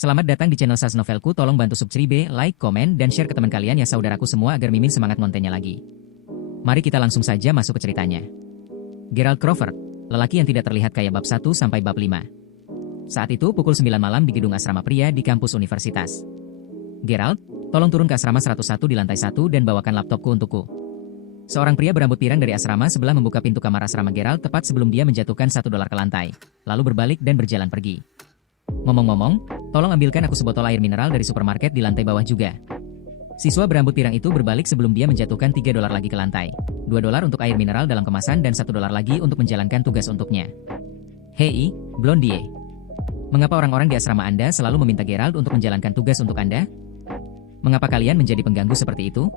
Selamat datang di channel Sas Novelku. Tolong bantu subscribe, like, komen, dan share ke teman kalian ya saudaraku semua agar Mimin semangat ngontennya lagi. Mari kita langsung saja masuk ke ceritanya. Gerald Crawford, lelaki yang tidak terlihat kaya bab 1 sampai bab 5. Saat itu pukul 9 malam di gedung asrama pria di kampus universitas. Gerald, tolong turun ke asrama 101 di lantai 1 dan bawakan laptopku untukku. Seorang pria berambut pirang dari asrama sebelah membuka pintu kamar asrama Gerald tepat sebelum dia menjatuhkan $1 ke lantai, lalu berbalik dan berjalan pergi. Ngomong-ngomong, tolong ambilkan aku sebotol air mineral dari supermarket di lantai bawah juga. Siswa berambut pirang itu berbalik sebelum dia menjatuhkan $3 lagi ke lantai. $2 untuk air mineral dalam kemasan dan $1 lagi untuk menjalankan tugas untuknya. Hei, Blondie. Mengapa orang-orang di asrama Anda selalu meminta Gerald untuk menjalankan tugas untuk Anda? Mengapa kalian menjadi pengganggu seperti itu?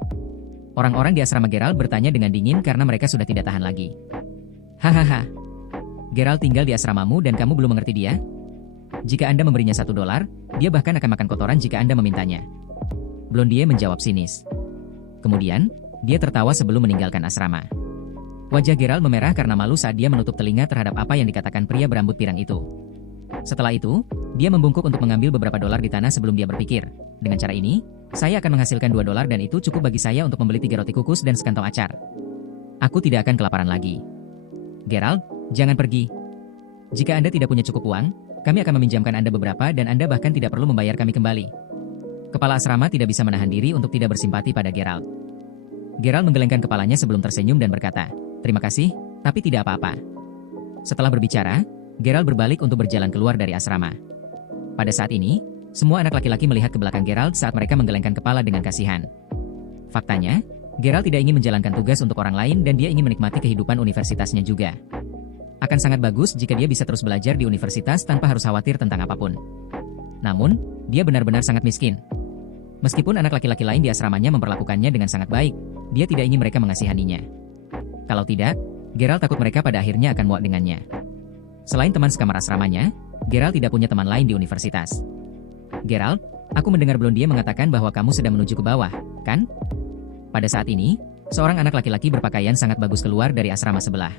Orang-orang di asrama Gerald bertanya dengan dingin karena mereka sudah tidak tahan lagi. Hahaha. Gerald tinggal di asramamu dan kamu belum mengerti dia? Jika Anda memberinya $1, dia bahkan akan makan kotoran jika Anda memintanya. Blondie menjawab sinis. Kemudian, dia tertawa sebelum meninggalkan asrama. Wajah Gerald memerah karena malu saat dia menutup telinga terhadap apa yang dikatakan pria berambut pirang itu. Setelah itu, dia membungkuk untuk mengambil beberapa dolar di tanah sebelum dia berpikir, dengan cara ini, saya akan menghasilkan $2 dan itu cukup bagi saya untuk membeli 3 roti kukus dan sekantong acar. Aku tidak akan kelaparan lagi. Gerald, jangan pergi. Jika Anda tidak punya cukup uang, kami akan meminjamkan Anda beberapa dan Anda bahkan tidak perlu membayar kami kembali. Kepala asrama tidak bisa menahan diri untuk tidak bersimpati pada Gerald. Gerald menggelengkan kepalanya sebelum tersenyum dan berkata, terima kasih, tapi tidak apa-apa. Setelah berbicara, Gerald berbalik untuk berjalan keluar dari asrama. Pada saat ini, semua anak laki-laki melihat ke belakang Gerald saat mereka menggelengkan kepala dengan kasihan. Faktanya, Gerald tidak ingin menjalankan tugas untuk orang lain dan dia ingin menikmati kehidupan universitasnya juga. Akan sangat bagus jika dia bisa terus belajar di universitas tanpa harus khawatir tentang apapun. Namun, dia benar-benar sangat miskin. Meskipun anak laki-laki lain di asramanya memperlakukannya dengan sangat baik, dia tidak ingin mereka mengasihaninya. Kalau tidak, Gerald takut mereka pada akhirnya akan muak dengannya. Selain teman sekamar asramanya, Gerald tidak punya teman lain di universitas. Gerald, aku mendengar Blondie mengatakan bahwa kamu sedang menuju ke bawah, kan? Pada saat ini, seorang anak laki-laki berpakaian sangat bagus keluar dari asrama sebelah.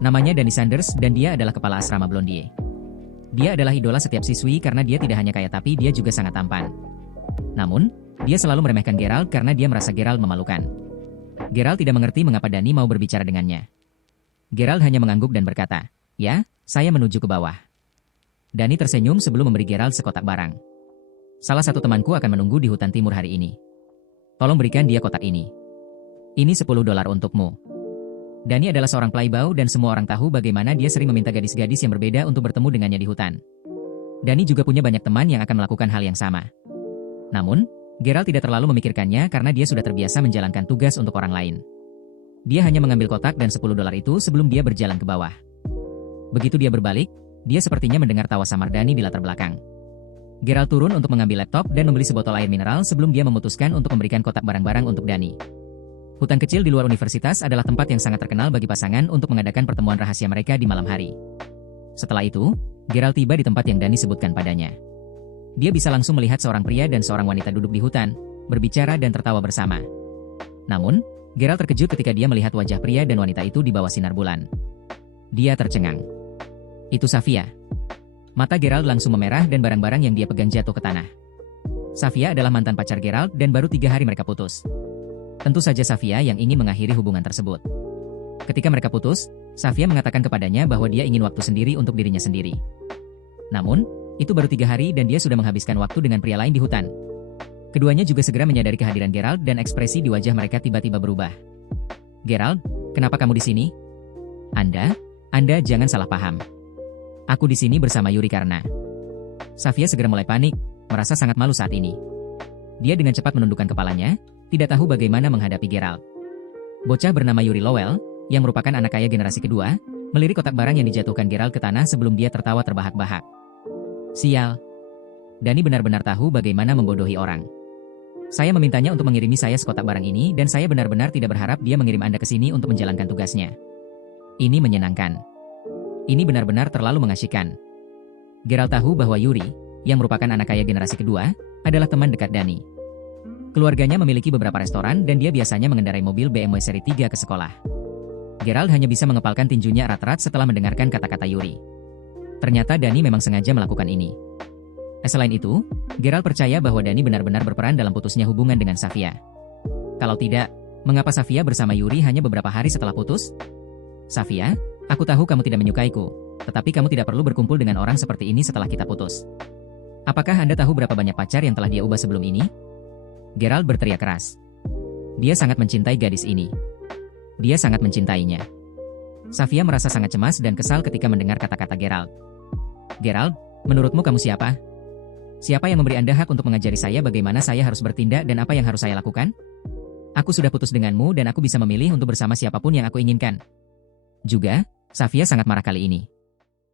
Namanya Danny Sanders dan dia adalah kepala asrama Blondie. Dia adalah idola setiap siswi karena dia tidak hanya kaya tapi dia juga sangat tampan. Namun, dia selalu meremehkan Gerald karena dia merasa Gerald memalukan. Gerald tidak mengerti mengapa Danny mau berbicara dengannya. Gerald hanya mengangguk dan berkata, ya, saya menuju ke bawah. Danny tersenyum sebelum memberi Gerald sekotak barang. Salah satu temanku akan menunggu di hutan timur hari ini. Tolong berikan dia kotak ini. Ini $10 untukmu. Danny adalah seorang playboy dan semua orang tahu bagaimana dia sering meminta gadis-gadis yang berbeda untuk bertemu dengannya di hutan. Danny juga punya banyak teman yang akan melakukan hal yang sama. Namun, Gerald tidak terlalu memikirkannya karena dia sudah terbiasa menjalankan tugas untuk orang lain. Dia hanya mengambil kotak dan $10 itu sebelum dia berjalan ke bawah. Begitu dia berbalik, dia sepertinya mendengar tawa samar Danny di latar belakang. Gerald turun untuk mengambil laptop dan membeli sebotol air mineral sebelum dia memutuskan untuk memberikan kotak barang-barang untuk Danny. Hutan kecil di luar universitas adalah tempat yang sangat terkenal bagi pasangan untuk mengadakan pertemuan rahasia mereka di malam hari. Setelah itu, Gerald tiba di tempat yang Danny sebutkan padanya. Dia bisa langsung melihat seorang pria dan seorang wanita duduk di hutan, berbicara dan tertawa bersama. Namun, Gerald terkejut ketika dia melihat wajah pria dan wanita itu di bawah sinar bulan. Dia tercengang. Itu Safia. Mata Gerald langsung memerah dan barang-barang yang dia pegang jatuh ke tanah. Safia adalah mantan pacar Gerald dan baru 3 hari mereka putus. Tentu saja Safia yang ingin mengakhiri hubungan tersebut. Ketika mereka putus, Safia mengatakan kepadanya bahwa dia ingin waktu sendiri untuk dirinya sendiri. Namun, itu baru 3 hari dan dia sudah menghabiskan waktu dengan pria lain di hutan. Keduanya juga segera menyadari kehadiran Gerald dan ekspresi di wajah mereka tiba-tiba berubah. Gerald, kenapa kamu di sini? Anda jangan salah paham. Aku di sini bersama Yuri karena... Safia segera mulai panik, merasa sangat malu saat ini. Dia dengan cepat menundukkan kepalanya, tidak tahu bagaimana menghadapi Gerald. Bocah bernama Yuri Lowell, yang merupakan anak kaya generasi kedua, melirik kotak barang yang dijatuhkan Gerald ke tanah sebelum dia tertawa terbahak-bahak. Sial. Danny benar-benar tahu bagaimana membodohi orang. Saya memintanya untuk mengirimi saya sekotak barang ini dan saya benar-benar tidak berharap dia mengirim Anda ke sini untuk menjalankan tugasnya. Ini menyenangkan. Ini benar-benar terlalu mengasyikkan. Gerald tahu bahwa Yuri, yang merupakan anak kaya generasi kedua, adalah teman dekat Danny. Keluarganya memiliki beberapa restoran dan dia biasanya mengendarai mobil BMW seri 3 ke sekolah. Gerald hanya bisa mengepalkan tinjunya erat-erat setelah mendengarkan kata-kata Yuri. Ternyata Danny memang sengaja melakukan ini. Selain itu, Gerald percaya bahwa Dani benar-benar berperan dalam putusnya hubungan dengan Safia. Kalau tidak, mengapa Safia bersama Yuri hanya beberapa hari setelah putus? Safia, aku tahu kamu tidak menyukaiku, tetapi kamu tidak perlu berkumpul dengan orang seperti ini setelah kita putus. Apakah Anda tahu berapa banyak pacar yang telah dia ubah sebelum ini? Gerald berteriak keras. Dia sangat mencintai gadis ini. Dia sangat mencintainya. Safia merasa sangat cemas dan kesal ketika mendengar kata-kata Gerald. Gerald, menurutmu kamu siapa? Siapa yang memberi Anda hak untuk mengajari saya bagaimana saya harus bertindak dan apa yang harus saya lakukan? Aku sudah putus denganmu dan aku bisa memilih untuk bersama siapapun yang aku inginkan. Juga, Safia sangat marah kali ini.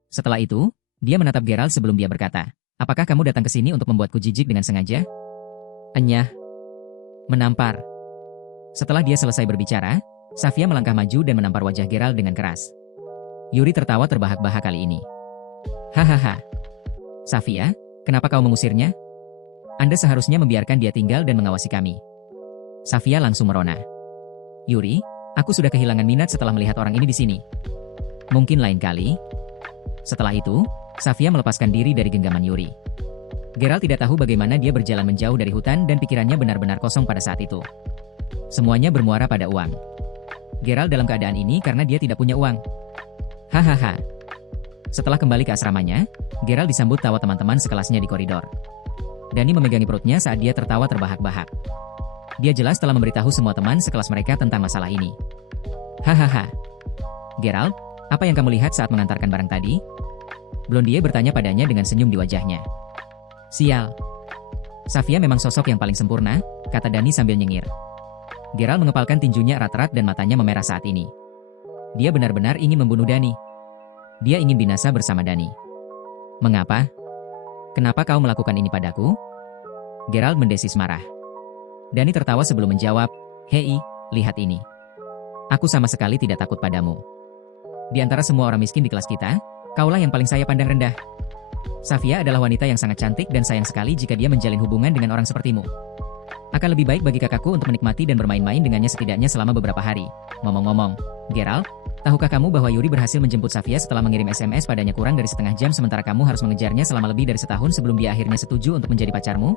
Setelah itu, dia menatap Gerald sebelum dia berkata, apakah kamu datang ke sini untuk membuatku jijik dengan sengaja? Enyah. Menampar. Setelah dia selesai berbicara, Safia melangkah maju dan menampar wajah Gerald dengan keras. Yuri tertawa terbahak-bahak kali ini. Hahaha. Safia, kenapa kau mengusirnya? Anda seharusnya membiarkan dia tinggal dan mengawasi kami. Safia langsung merona. Yuri, aku sudah kehilangan minat setelah melihat orang ini di sini. Mungkin lain kali. Setelah itu, Safia melepaskan diri dari genggaman Yuri. Gerald tidak tahu bagaimana dia berjalan menjauh dari hutan dan pikirannya benar-benar kosong pada saat itu. Semuanya bermuara pada uang. Gerald dalam keadaan ini karena dia tidak punya uang. Hahaha. Setelah kembali ke asramanya, Gerald disambut tawa teman-teman sekelasnya di koridor. Dani memegangi perutnya saat dia tertawa terbahak-bahak. Dia jelas telah memberitahu semua teman sekelas mereka tentang masalah ini. Hahaha. Gerald, apa yang kamu lihat saat mengantarkan barang tadi? Blondie bertanya padanya dengan senyum di wajahnya. Sial. Safia memang sosok yang paling sempurna, kata Dani sambil nyengir. Gerald mengepalkan tinjunya erat-erat dan matanya memerah saat ini. Dia benar-benar ingin membunuh Dani. Dia ingin binasa bersama Dani. Mengapa? Kenapa kau melakukan ini padaku? Gerald mendesis marah. Dani tertawa sebelum menjawab, hei, lihat ini. Aku sama sekali tidak takut padamu. Di antara semua orang miskin di kelas kita, kaulah yang paling saya pandang rendah. Safia adalah wanita yang sangat cantik dan sayang sekali jika dia menjalin hubungan dengan orang sepertimu. Akan lebih baik bagi kakakku untuk menikmati dan bermain-main dengannya setidaknya selama beberapa hari. Ngomong-ngomong, Gerald, tahukah kamu bahwa Yuri berhasil menjemput Safia setelah mengirim SMS padanya kurang dari setengah jam sementara kamu harus mengejarnya selama lebih dari setahun sebelum dia akhirnya setuju untuk menjadi pacarmu?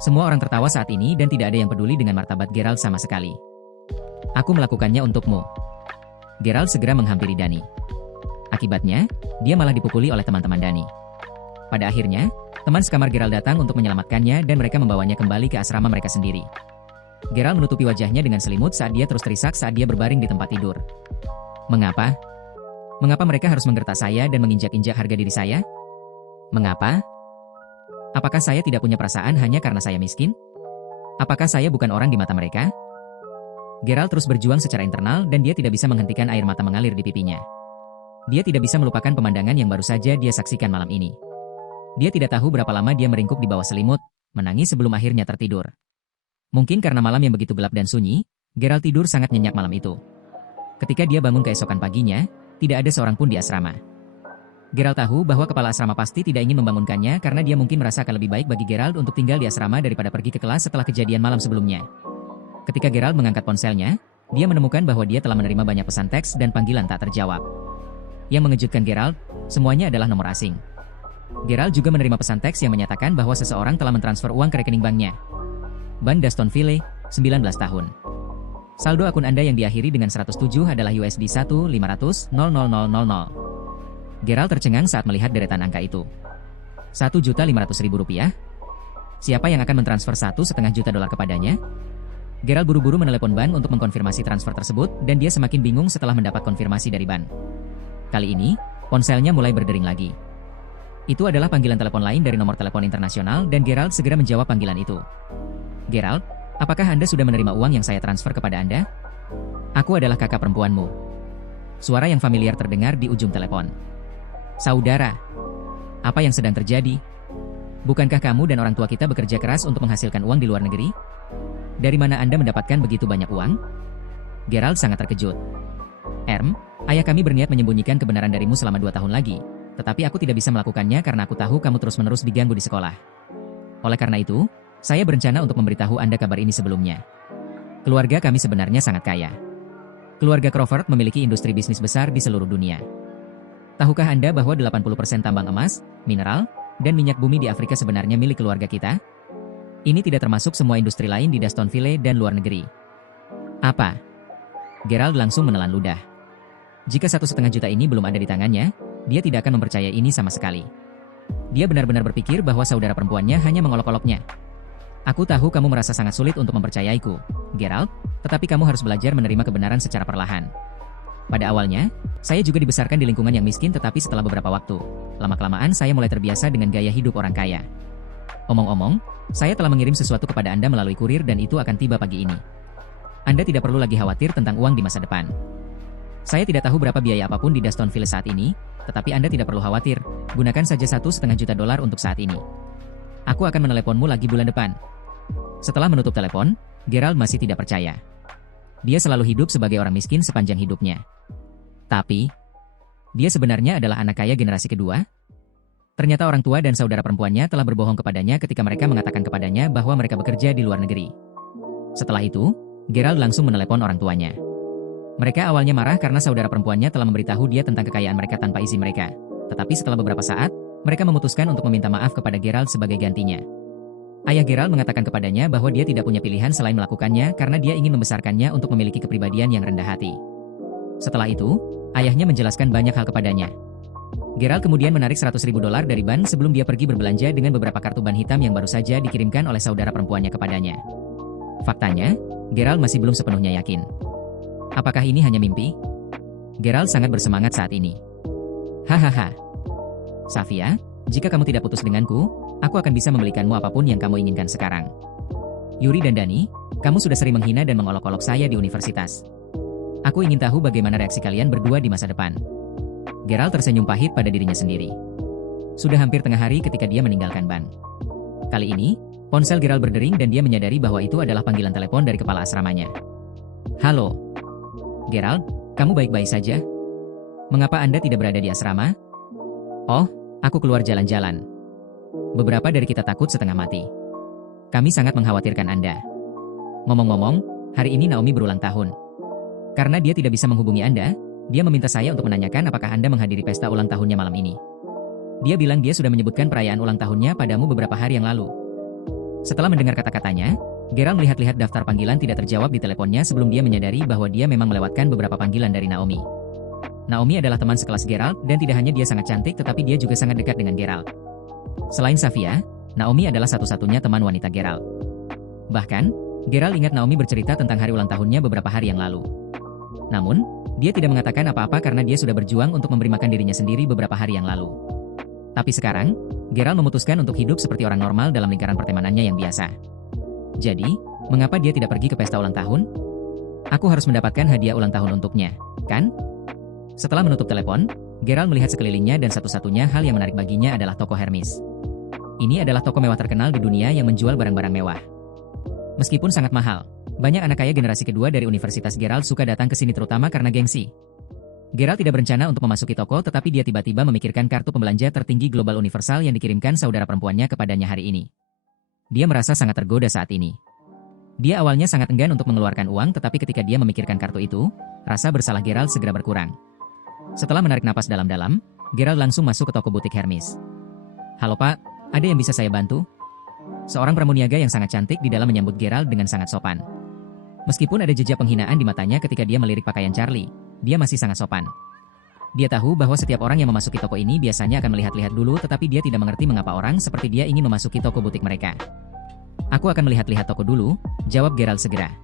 Semua orang tertawa saat ini dan tidak ada yang peduli dengan martabat Gerald sama sekali. Aku melakukannya untukmu. Gerald segera menghampiri Dani. Akibatnya, dia malah dipukuli oleh teman-teman Dani. Pada akhirnya, teman sekamar Gerald datang untuk menyelamatkannya dan mereka membawanya kembali ke asrama mereka sendiri. Gerald menutupi wajahnya dengan selimut saat dia terus terisak saat dia berbaring di tempat tidur. Mengapa? Mengapa mereka harus menggertak saya dan menginjak-injak harga diri saya? Mengapa? Apakah saya tidak punya perasaan hanya karena saya miskin? Apakah saya bukan orang di mata mereka? Gerald terus berjuang secara internal dan dia tidak bisa menghentikan air mata mengalir di pipinya. Dia tidak bisa melupakan pemandangan yang baru saja dia saksikan malam ini. Dia tidak tahu berapa lama dia meringkuk di bawah selimut, menangis sebelum akhirnya tertidur. Mungkin karena malam yang begitu gelap dan sunyi, Gerald tidur sangat nyenyak malam itu. Ketika dia bangun keesokan paginya, tidak ada seorang pun di asrama. Gerald tahu bahwa kepala asrama pasti tidak ingin membangunkannya karena dia mungkin merasa akan lebih baik bagi Gerald untuk tinggal di asrama daripada pergi ke kelas setelah kejadian malam sebelumnya. Ketika Gerald mengangkat ponselnya, dia menemukan bahwa dia telah menerima banyak pesan teks dan panggilan tak terjawab. Yang mengejutkan Gerald, semuanya adalah nomor asing. Gerald juga menerima pesan teks yang menyatakan bahwa seseorang telah mentransfer uang ke rekening banknya. Bank Dastonville, 19 tahun. Saldo akun Anda yang diakhiri dengan 107 adalah USD 1.500.000.000. Gerald tercengang saat melihat deretan angka itu. Rp1.500.000? Siapa yang akan mentransfer $1,5 juta kepadanya? Gerald buru-buru menelepon bank untuk mengkonfirmasi transfer tersebut dan dia semakin bingung setelah mendapat konfirmasi dari bank. Kali ini, ponselnya mulai berdering lagi. Itu adalah panggilan telepon lain dari nomor telepon internasional dan Gerald segera menjawab panggilan itu. Gerald, apakah Anda sudah menerima uang yang saya transfer kepada Anda? Aku adalah kakak perempuanmu. Suara yang familiar terdengar di ujung telepon. Saudara, apa yang sedang terjadi? Bukankah kamu dan orang tua kita bekerja keras untuk menghasilkan uang di luar negeri? Dari mana Anda mendapatkan begitu banyak uang? Gerald sangat terkejut. Ayah kami berniat menyembunyikan kebenaran darimu selama 2 tahun lagi, tetapi aku tidak bisa melakukannya karena aku tahu kamu terus-menerus diganggu di sekolah. Oleh karena itu, saya berencana untuk memberitahu Anda kabar ini sebelumnya. Keluarga kami sebenarnya sangat kaya. Keluarga Crawford memiliki industri bisnis besar di seluruh dunia. Tahukah Anda bahwa 80% tambang emas, mineral, dan minyak bumi di Afrika sebenarnya milik keluarga kita? Ini tidak termasuk semua industri lain di Dastonville dan luar negeri. Apa? Gerald langsung menelan ludah. Jika 1,5 juta ini belum ada di tangannya, dia tidak akan mempercayai ini sama sekali. Dia benar-benar berpikir bahwa saudara perempuannya hanya mengolok-oloknya. Aku tahu kamu merasa sangat sulit untuk mempercayaiku, Gerald, tetapi kamu harus belajar menerima kebenaran secara perlahan. Pada awalnya, saya juga dibesarkan di lingkungan yang miskin, tetapi setelah beberapa waktu, lama-kelamaan saya mulai terbiasa dengan gaya hidup orang kaya. Omong-omong, saya telah mengirim sesuatu kepada Anda melalui kurir dan itu akan tiba pagi ini. Anda tidak perlu lagi khawatir tentang uang di masa depan. Saya tidak tahu berapa biaya apapun di Dastonville saat ini, tetapi Anda tidak perlu khawatir, gunakan saja $1,5 juta untuk saat ini. Aku akan meneleponmu lagi bulan depan. Setelah menutup telepon, Gerald masih tidak percaya. Dia selalu hidup sebagai orang miskin sepanjang hidupnya. Tapi, dia sebenarnya adalah anak kaya generasi kedua? Ternyata orang tua dan saudara perempuannya telah berbohong kepadanya ketika mereka mengatakan kepadanya bahwa mereka bekerja di luar negeri. Setelah itu, Gerald langsung menelepon orang tuanya. Mereka awalnya marah karena saudara perempuannya telah memberitahu dia tentang kekayaan mereka tanpa izin mereka. Tetapi setelah beberapa saat, mereka memutuskan untuk meminta maaf kepada Gerald sebagai gantinya. Ayah Gerald mengatakan kepadanya bahwa dia tidak punya pilihan selain melakukannya karena dia ingin membesarkannya untuk memiliki kepribadian yang rendah hati. Setelah itu, ayahnya menjelaskan banyak hal kepadanya. Gerald kemudian menarik $100.000 dari ban sebelum dia pergi berbelanja dengan beberapa kartu ban hitam yang baru saja dikirimkan oleh saudara perempuannya kepadanya. Faktanya, Gerald masih belum sepenuhnya yakin. Apakah ini hanya mimpi? Gerald sangat bersemangat saat ini. Hahaha. Safia, jika kamu tidak putus denganku, aku akan bisa membelikanmu apapun yang kamu inginkan sekarang. Yuri dan Dani, kamu sudah sering menghina dan mengolok-olok saya di universitas. Aku ingin tahu bagaimana reaksi kalian berdua di masa depan. Gerald tersenyum pahit pada dirinya sendiri. Sudah hampir tengah hari ketika dia meninggalkan bank. Kali ini, ponsel Gerald berdering dan dia menyadari bahwa itu adalah panggilan telepon dari kepala asramanya. Halo. Gerald, kamu baik-baik saja? Mengapa Anda tidak berada di asrama? Oh, aku keluar jalan-jalan. Beberapa dari kita takut setengah mati. Kami sangat mengkhawatirkan Anda. Ngomong-ngomong, hari ini Naomi berulang tahun. Karena dia tidak bisa menghubungi Anda, dia meminta saya untuk menanyakan apakah Anda menghadiri pesta ulang tahunnya malam ini. Dia bilang dia sudah menyebutkan perayaan ulang tahunnya padamu beberapa hari yang lalu. Setelah mendengar kata-katanya, Gerald melihat-lihat daftar panggilan tidak terjawab di teleponnya sebelum dia menyadari bahwa dia memang melewatkan beberapa panggilan dari Naomi. Naomi adalah teman sekelas Gerald dan tidak hanya dia sangat cantik tetapi dia juga sangat dekat dengan Gerald. Selain Safia, Naomi adalah satu-satunya teman wanita Gerald. Bahkan, Gerald ingat Naomi bercerita tentang hari ulang tahunnya beberapa hari yang lalu. Namun, dia tidak mengatakan apa-apa karena dia sudah berjuang untuk memberi makan dirinya sendiri beberapa hari yang lalu. Tapi sekarang, Gerald memutuskan untuk hidup seperti orang normal dalam lingkaran pertemanannya yang biasa. Jadi, mengapa dia tidak pergi ke pesta ulang tahun? Aku harus mendapatkan hadiah ulang tahun untuknya, kan? Setelah menutup telepon, Gerald melihat sekelilingnya dan satu-satunya hal yang menarik baginya adalah toko Hermes. Ini adalah toko mewah terkenal di dunia yang menjual barang-barang mewah. Meskipun sangat mahal, banyak anak kaya generasi kedua dari Universitas Gerald suka datang ke sini terutama karena gengsi. Gerald tidak berencana untuk memasuki toko tetapi dia tiba-tiba memikirkan kartu pembelanja tertinggi global universal yang dikirimkan saudara perempuannya kepadanya hari ini. Dia merasa sangat tergoda saat ini. Dia awalnya sangat enggan untuk mengeluarkan uang tetapi ketika dia memikirkan kartu itu, rasa bersalah Gerald segera berkurang. Setelah menarik napas dalam-dalam, Gerald langsung masuk ke toko butik Hermes. Halo Pak, ada yang bisa saya bantu? Seorang pramuniaga yang sangat cantik di dalam menyambut Gerald dengan sangat sopan. Meskipun ada jejak penghinaan di matanya ketika dia melirik pakaian Charlie, dia masih sangat sopan. Dia tahu bahwa setiap orang yang memasuki toko ini biasanya akan melihat-lihat dulu tetapi dia tidak mengerti mengapa orang seperti dia ingin memasuki toko butik mereka. Aku akan melihat-lihat toko dulu, jawab Gerald segera.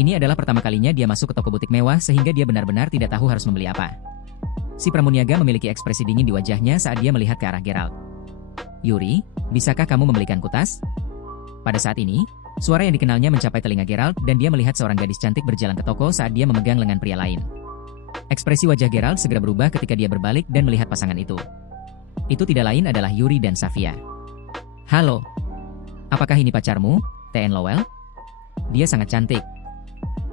Ini adalah pertama kalinya dia masuk ke toko butik mewah sehingga dia benar-benar tidak tahu harus membeli apa. Si pramuniaga memiliki ekspresi dingin di wajahnya saat dia melihat ke arah Gerald. Yuri, bisakah kamu membelikanku tas? Pada saat ini, suara yang dikenalnya mencapai telinga Gerald dan dia melihat seorang gadis cantik berjalan ke toko saat dia memegang lengan pria lain. Ekspresi wajah Gerald segera berubah ketika dia berbalik dan melihat pasangan itu. Itu tidak lain adalah Yuri dan Safia. Halo. Apakah ini pacarmu, T.N. Lowell? Dia sangat cantik.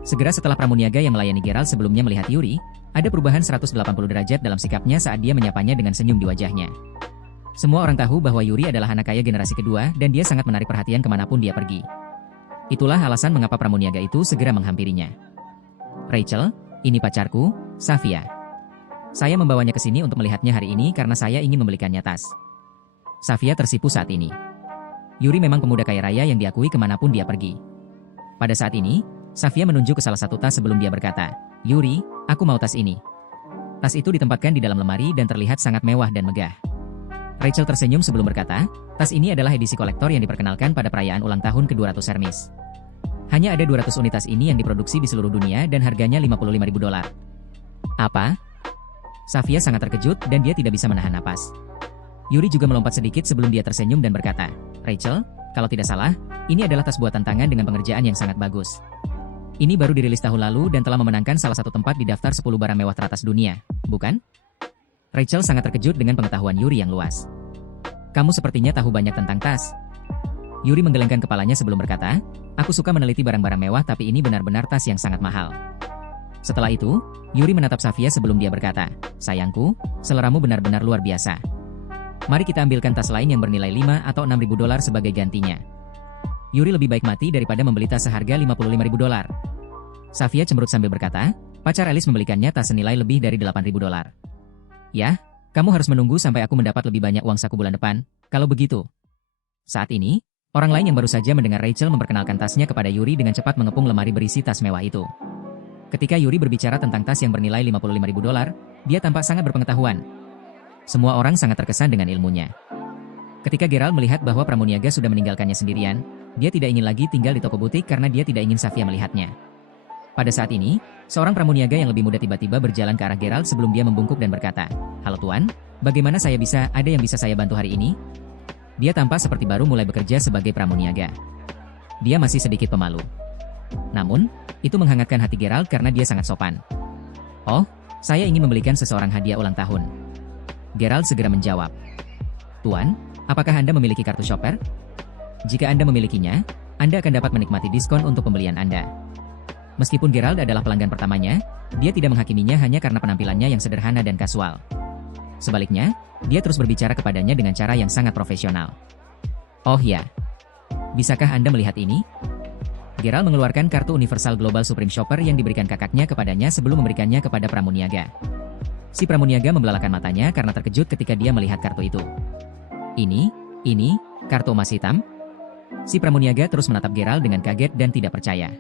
Segera setelah pramuniaga yang melayani Gerald sebelumnya melihat Yuri, ada perubahan 180 derajat dalam sikapnya saat dia menyapanya dengan senyum di wajahnya. Semua orang tahu bahwa Yuri adalah anak kaya generasi kedua dan dia sangat menarik perhatian kemanapun dia pergi. Itulah alasan mengapa pramuniaga itu segera menghampirinya. Rachel, ini pacarku, Safia. Saya membawanya ke sini untuk melihatnya hari ini karena saya ingin membelikannya tas. Safia tersipu saat ini. Yuri memang pemuda kaya raya yang diakui kemanapun dia pergi. Pada saat ini, Safia menunjuk ke salah satu tas sebelum dia berkata, "Yuri, aku mau tas ini." Tas itu ditempatkan di dalam lemari dan terlihat sangat mewah dan megah. Rachel tersenyum sebelum berkata, tas ini adalah edisi kolektor yang diperkenalkan pada perayaan ulang tahun ke-200 Hermes. Hanya ada 200 unit tas ini yang diproduksi di seluruh dunia dan harganya $55.000. Apa? Safia sangat terkejut dan dia tidak bisa menahan napas. Yuri juga melompat sedikit sebelum dia tersenyum dan berkata, "Rachel, kalau tidak salah, ini adalah tas buatan tangan dengan pengerjaan yang sangat bagus. Ini baru dirilis tahun lalu dan telah memenangkan salah satu tempat di daftar 10 barang mewah teratas dunia, bukan?" Rachel sangat terkejut dengan pengetahuan Yuri yang luas. "Kamu sepertinya tahu banyak tentang tas." Yuri menggelengkan kepalanya sebelum berkata, "Aku suka meneliti barang-barang mewah tapi ini benar-benar tas yang sangat mahal." Setelah itu, Yuri menatap Safia sebelum dia berkata, "Sayangku, seleramu benar-benar luar biasa. Mari kita ambilkan tas lain yang bernilai $5 atau $6.000 sebagai gantinya." Yuri lebih baik mati daripada membeli tas seharga $55.000. Safia cemberut sambil berkata, pacar Alice membelikannya tas senilai lebih dari $8.000. "Ya, kamu harus menunggu sampai aku mendapat lebih banyak uang saku bulan depan, kalau begitu." Saat ini, orang lain yang baru saja mendengar Rachel memperkenalkan tasnya kepada Yuri dengan cepat mengepung lemari berisi tas mewah itu. Ketika Yuri berbicara tentang tas yang bernilai $55.000, dia tampak sangat berpengetahuan. Semua orang sangat terkesan dengan ilmunya. Ketika Gerald melihat bahwa pramuniaga sudah meninggalkannya sendirian, dia tidak ingin lagi tinggal di toko butik karena dia tidak ingin Safia melihatnya. Pada saat ini, seorang pramuniaga yang lebih muda tiba-tiba berjalan ke arah Gerald sebelum dia membungkuk dan berkata, "Halo Tuan, bagaimana ada yang bisa saya bantu hari ini?" Dia tampak seperti baru mulai bekerja sebagai pramuniaga. Dia masih sedikit pemalu. Namun, itu menghangatkan hati Gerald karena dia sangat sopan. "Oh, saya ingin membelikan seseorang hadiah ulang tahun." Gerald segera menjawab, "Tuan, apakah Anda memiliki kartu shopper? Jika Anda memilikinya, Anda akan dapat menikmati diskon untuk pembelian Anda." Meskipun Gerald adalah pelanggan pertamanya, dia tidak menghakiminya hanya karena penampilannya yang sederhana dan kasual. Sebaliknya, dia terus berbicara kepadanya dengan cara yang sangat profesional. "Oh ya, bisakah Anda melihat ini?" Gerald mengeluarkan kartu Universal Global Supreme Shopper yang diberikan kakaknya kepadanya sebelum memberikannya kepada pramuniaga. Si pramuniaga membelalakan matanya karena terkejut ketika dia melihat kartu itu. Ini, kartu emas hitam?" Si pramuniaga terus menatap Gerald dengan kaget dan tidak percaya.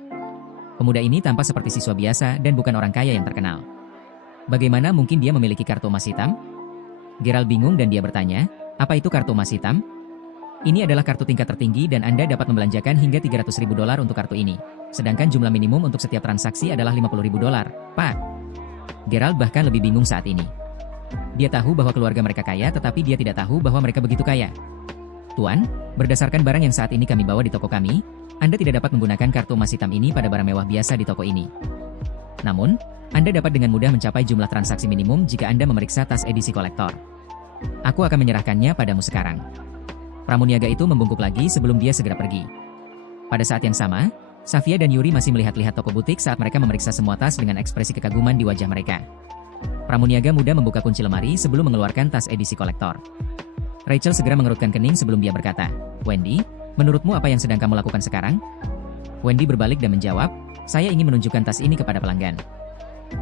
Pemuda ini tampak seperti siswa biasa dan bukan orang kaya yang terkenal. Bagaimana mungkin dia memiliki kartu emas hitam? Gerald bingung dan dia bertanya, "Apa itu kartu emas hitam?" "Ini adalah kartu tingkat tertinggi dan Anda dapat membelanjakan hingga $300.000 untuk kartu ini. Sedangkan jumlah minimum untuk setiap transaksi adalah $50.000, Pak." Gerald bahkan lebih bingung saat ini. Dia tahu bahwa keluarga mereka kaya tetapi dia tidak tahu bahwa mereka begitu kaya. "Tuan, berdasarkan barang yang saat ini kami bawa di toko kami, Anda tidak dapat menggunakan kartu emas hitam ini pada barang mewah biasa di toko ini. Namun, Anda dapat dengan mudah mencapai jumlah transaksi minimum jika Anda memeriksa tas edisi kolektor. Aku akan menyerahkannya padamu sekarang." Pramuniaga itu membungkuk lagi sebelum dia segera pergi. Pada saat yang sama, Safia dan Yuri masih melihat-lihat toko butik saat mereka memeriksa semua tas dengan ekspresi kekaguman di wajah mereka. Pramuniaga muda membuka kunci lemari sebelum mengeluarkan tas edisi kolektor. Rachel segera mengerutkan kening sebelum dia berkata, "Wendy, menurutmu apa yang sedang kamu lakukan sekarang?" Wendy berbalik dan menjawab, "Saya ingin menunjukkan tas ini kepada pelanggan."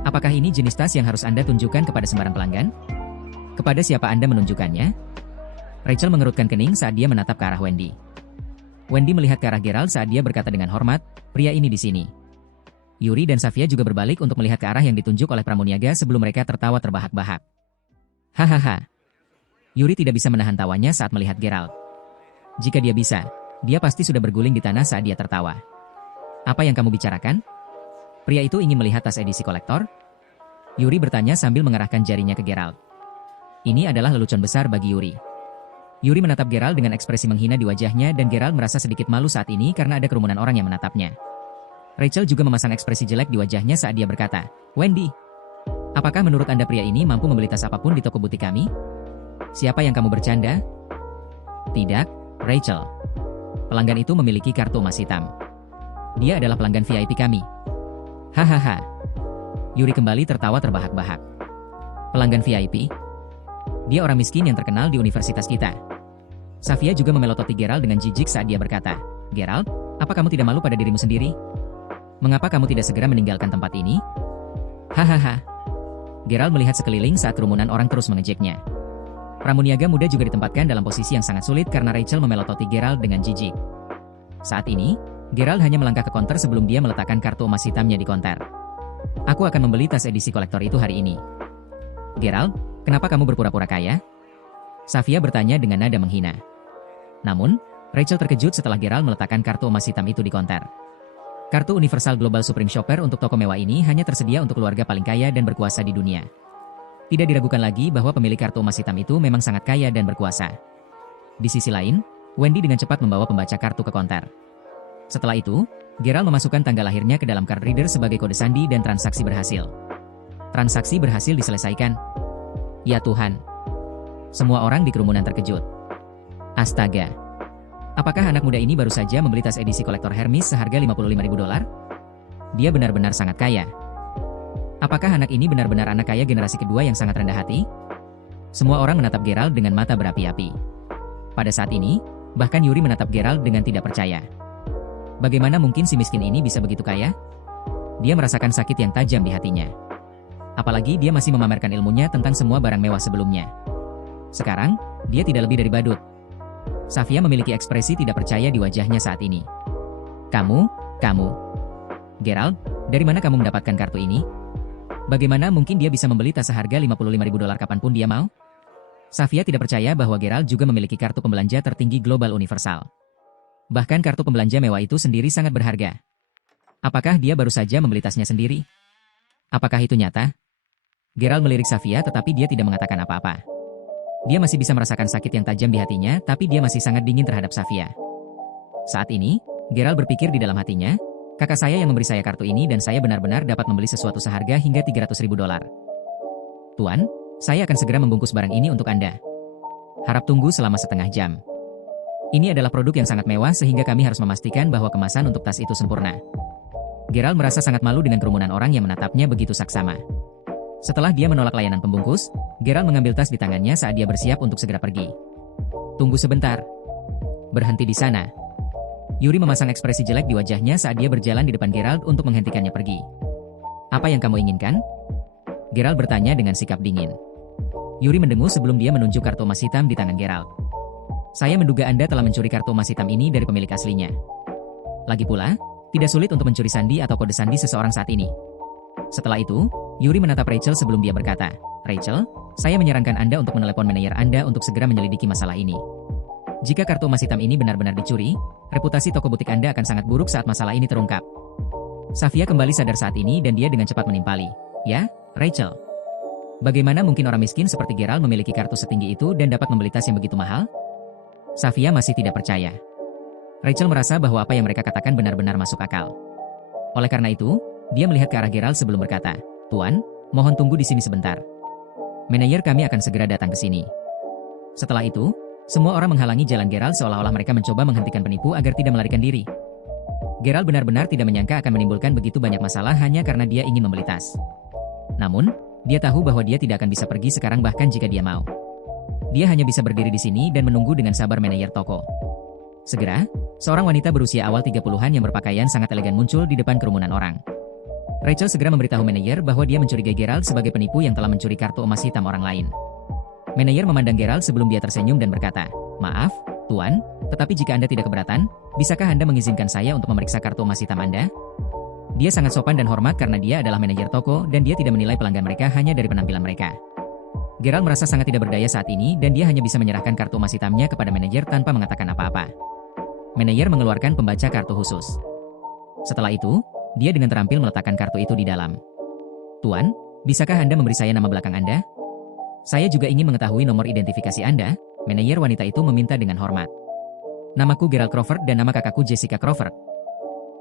"Apakah ini jenis tas yang harus Anda tunjukkan kepada sembarang pelanggan? Kepada siapa Anda menunjukkannya?" Rachel mengerutkan kening saat dia menatap ke arah Wendy. Wendy melihat ke arah Gerald saat dia berkata dengan hormat, "Pria ini di sini." Yuri dan Safia juga berbalik untuk melihat ke arah yang ditunjuk oleh pramuniaga sebelum mereka tertawa terbahak-bahak. Hahaha. Yuri tidak bisa menahan tawanya saat melihat Gerald. Jika dia bisa, dia pasti sudah berguling di tanah saat dia tertawa. "Apa yang kamu bicarakan?" Pria itu ingin melihat tas edisi kolektor? Yuri bertanya sambil mengarahkan jarinya ke Gerald. Ini adalah lelucon besar bagi Yuri. Yuri menatap Gerald dengan ekspresi menghina di wajahnya dan Gerald merasa sedikit malu saat ini karena ada kerumunan orang yang menatapnya. Rachel juga memasang ekspresi jelek di wajahnya saat dia berkata, "Wendy, apakah menurut Anda pria ini mampu membeli tas apapun di toko butik kami? Siapa yang kamu bercanda?" "Tidak, Rachel. Pelanggan itu memiliki kartu emas hitam. Dia adalah pelanggan VIP kami." Hahaha. Yuri kembali tertawa terbahak-bahak. "Pelanggan VIP? Dia orang miskin yang terkenal di universitas kita." Safia juga memelototi Gerald dengan jijik saat dia berkata, "Gerald, apa kamu tidak malu pada dirimu sendiri? Mengapa kamu tidak segera meninggalkan tempat ini?" Hahaha. Gerald melihat sekeliling saat kerumunan orang terus mengejeknya. Pramuniaga muda juga ditempatkan dalam posisi yang sangat sulit karena Rachel memelototi Geralt dengan jijik. Saat ini, Geralt hanya melangkah ke konter sebelum dia meletakkan kartu emas hitamnya di konter. Aku akan membeli tas edisi kolektor itu hari ini. Geralt, kenapa kamu berpura-pura kaya? Safia bertanya dengan nada menghina. Namun, Rachel terkejut setelah Geralt meletakkan kartu emas hitam itu di konter. Kartu Universal Global Supreme Shopper untuk toko mewah ini hanya tersedia untuk keluarga paling kaya dan berkuasa di dunia. Tidak diragukan lagi bahwa pemilik kartu emas hitam itu memang sangat kaya dan berkuasa. Di sisi lain, Wendy dengan cepat membawa pembaca kartu ke konter. Setelah itu, Geralt memasukkan tanggal lahirnya ke dalam card reader sebagai kode sandi dan transaksi berhasil. Transaksi berhasil diselesaikan. Ya Tuhan. Semua orang di kerumunan terkejut. Astaga. Apakah anak muda ini baru saja membeli tas edisi kolektor Hermes seharga $55.000? Dia benar-benar sangat kaya. Apakah anak ini benar-benar anak kaya generasi kedua yang sangat rendah hati? Semua orang menatap Geralt dengan mata berapi-api. Pada saat ini, bahkan Yuri menatap Geralt dengan tidak percaya. Bagaimana mungkin si miskin ini bisa begitu kaya? Dia merasakan sakit yang tajam di hatinya. Apalagi dia masih memamerkan ilmunya tentang semua barang mewah sebelumnya. Sekarang, dia tidak lebih dari badut. Safia memiliki ekspresi tidak percaya di wajahnya saat ini. Kamu. Geralt, dari mana kamu mendapatkan kartu ini? Bagaimana mungkin dia bisa membeli tas seharga $55.000 kapanpun dia mau? Safia tidak percaya bahwa Geralt juga memiliki kartu pembelanja tertinggi global universal. Bahkan kartu pembelanja mewah itu sendiri sangat berharga. Apakah dia baru saja membeli tasnya sendiri? Apakah itu nyata? Geralt melirik Safia tetapi dia tidak mengatakan apa-apa. Dia masih bisa merasakan sakit yang tajam di hatinya, tapi dia masih sangat dingin terhadap Safia. Saat ini, Geralt berpikir di dalam hatinya, kakak saya yang memberi saya kartu ini dan saya benar-benar dapat membeli sesuatu seharga hingga $300.000. Tuan, saya akan segera membungkus barang ini untuk Anda. Harap tunggu selama setengah jam. Ini adalah produk yang sangat mewah sehingga kami harus memastikan bahwa kemasan untuk tas itu sempurna. Geralt merasa sangat malu dengan kerumunan orang yang menatapnya begitu saksama. Setelah dia menolak layanan pembungkus, Geralt mengambil tas di tangannya saat dia bersiap untuk segera pergi. Tunggu sebentar. Berhenti di sana. Yuri memasang ekspresi jelek di wajahnya saat dia berjalan di depan Geralt untuk menghentikannya pergi. Apa yang kamu inginkan? Geralt bertanya dengan sikap dingin. Yuri mendengus sebelum dia menunjuk kartu emas hitam di tangan Geralt. Saya menduga Anda telah mencuri kartu emas hitam ini dari pemilik aslinya. Lagi pula, tidak sulit untuk mencuri sandi atau kode sandi seseorang saat ini. Setelah itu, Yuri menatap Rachel sebelum dia berkata, Rachel, saya menyarankan Anda untuk menelepon manajer Anda untuk segera menyelidiki masalah ini. Jika kartu emas hitam ini benar-benar dicuri, reputasi toko butik Anda akan sangat buruk saat masalah ini terungkap. Safia kembali sadar saat ini dan dia dengan cepat menimpali. Ya, Rachel. Bagaimana mungkin orang miskin seperti Geralt memiliki kartu setinggi itu dan dapat membeli tas yang begitu mahal? Safia masih tidak percaya. Rachel merasa bahwa apa yang mereka katakan benar-benar masuk akal. Oleh karena itu, dia melihat ke arah Geralt sebelum berkata, Tuan, mohon tunggu di sini sebentar. Manajer kami akan segera datang ke sini. Setelah itu, semua orang menghalangi jalan Geralt seolah-olah mereka mencoba menghentikan penipu agar tidak melarikan diri. Geralt benar-benar tidak menyangka akan menimbulkan begitu banyak masalah hanya karena dia ingin membeli tas. Namun, dia tahu bahwa dia tidak akan bisa pergi sekarang bahkan jika dia mau. Dia hanya bisa berdiri di sini dan menunggu dengan sabar manajer toko. Segera, seorang wanita berusia awal 30-an yang berpakaian sangat elegan muncul di depan kerumunan orang. Rachel segera memberitahu manajer bahwa dia mencurigai Geralt sebagai penipu yang telah mencuri kartu emas hitam orang lain. Manajer memandang Geralt sebelum dia tersenyum dan berkata, Maaf, Tuan, tetapi jika Anda tidak keberatan, bisakah Anda mengizinkan saya untuk memeriksa kartu emas hitam Anda? Dia sangat sopan dan hormat karena dia adalah manajer toko dan dia tidak menilai pelanggan mereka hanya dari penampilan mereka. Geralt merasa sangat tidak berdaya saat ini dan dia hanya bisa menyerahkan kartu emas hitamnya kepada manajer tanpa mengatakan apa-apa. Manajer mengeluarkan pembaca kartu khusus. Setelah itu, dia dengan terampil meletakkan kartu itu di dalam. Tuan, bisakah Anda memberi saya nama belakang Anda? Saya juga ingin mengetahui nomor identifikasi Anda, manajer wanita itu meminta dengan hormat. Namaku Geralt Crawford dan nama kakakku Jessica Crawford.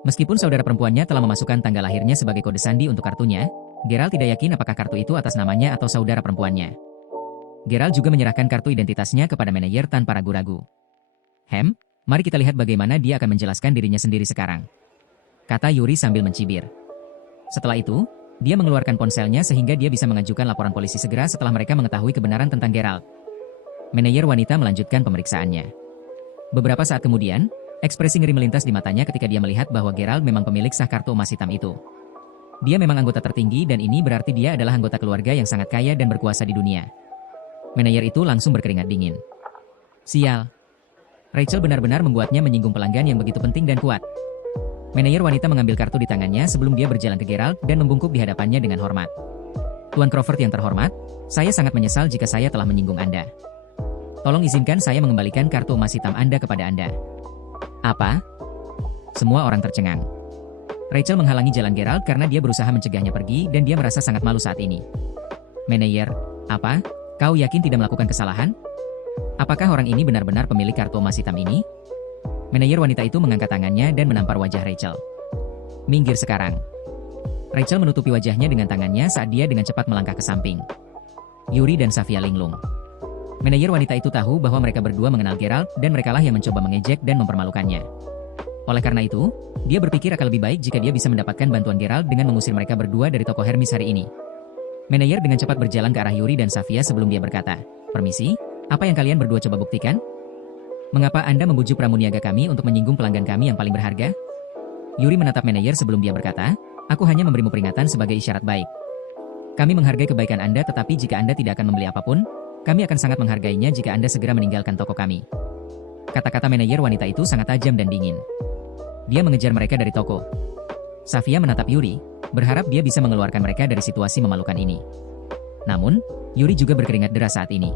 Meskipun saudara perempuannya telah memasukkan tanggal lahirnya sebagai kode sandi untuk kartunya, Geralt tidak yakin apakah kartu itu atas namanya atau saudara perempuannya. Geralt juga menyerahkan kartu identitasnya kepada manajer tanpa ragu-ragu. Mari kita lihat bagaimana dia akan menjelaskan dirinya sendiri sekarang, kata Yuri sambil mencibir. Setelah itu, dia mengeluarkan ponselnya sehingga dia bisa mengajukan laporan polisi segera setelah mereka mengetahui kebenaran tentang Geralt. Manajer wanita melanjutkan pemeriksaannya. Beberapa saat kemudian, ekspresi ngeri melintas di matanya ketika dia melihat bahwa Geralt memang pemilik sah kartu emas hitam itu. Dia memang anggota tertinggi dan ini berarti dia adalah anggota keluarga yang sangat kaya dan berkuasa di dunia. Manajer itu langsung berkeringat dingin. Sial. Rachel benar-benar membuatnya menyinggung pelanggan yang begitu penting dan kuat. Manajer wanita mengambil kartu di tangannya sebelum dia berjalan ke Gerald dan membungkuk di hadapannya dengan hormat. Tuan Crawford yang terhormat, saya sangat menyesal jika saya telah menyinggung Anda. Tolong izinkan saya mengembalikan kartu emas hitam Anda kepada Anda. Apa? Semua orang tercengang. Rachel menghalangi jalan Gerald karena dia berusaha mencegahnya pergi dan dia merasa sangat malu saat ini. Manajer, apa? Kau yakin tidak melakukan kesalahan? Apakah orang ini benar-benar pemilik kartu emas hitam ini? Manajer wanita itu mengangkat tangannya dan menampar wajah Rachel. Minggir sekarang. Rachel menutupi wajahnya dengan tangannya saat dia dengan cepat melangkah ke samping. Yuri dan Safia linglung. Manajer wanita itu tahu bahwa mereka berdua mengenal Gerald dan merekalah yang mencoba mengejek dan mempermalukannya. Oleh karena itu, dia berpikir akan lebih baik jika dia bisa mendapatkan bantuan Gerald dengan mengusir mereka berdua dari toko Hermes hari ini. Manajer dengan cepat berjalan ke arah Yuri dan Safia sebelum dia berkata, "Permisi, apa yang kalian berdua coba buktikan? Mengapa Anda membujuk pramuniaga kami untuk menyinggung pelanggan kami yang paling berharga?" Yuri menatap manajer sebelum dia berkata, "Aku hanya memberimu peringatan sebagai isyarat baik. Kami menghargai kebaikan Anda tetapi jika Anda tidak akan membeli apapun, kami akan sangat menghargainya jika Anda segera meninggalkan toko kami." Kata-kata manajer wanita itu sangat tajam dan dingin. Dia mengejar mereka dari toko. Safia menatap Yuri, berharap dia bisa mengeluarkan mereka dari situasi memalukan ini. Namun, Yuri juga berkeringat deras saat ini.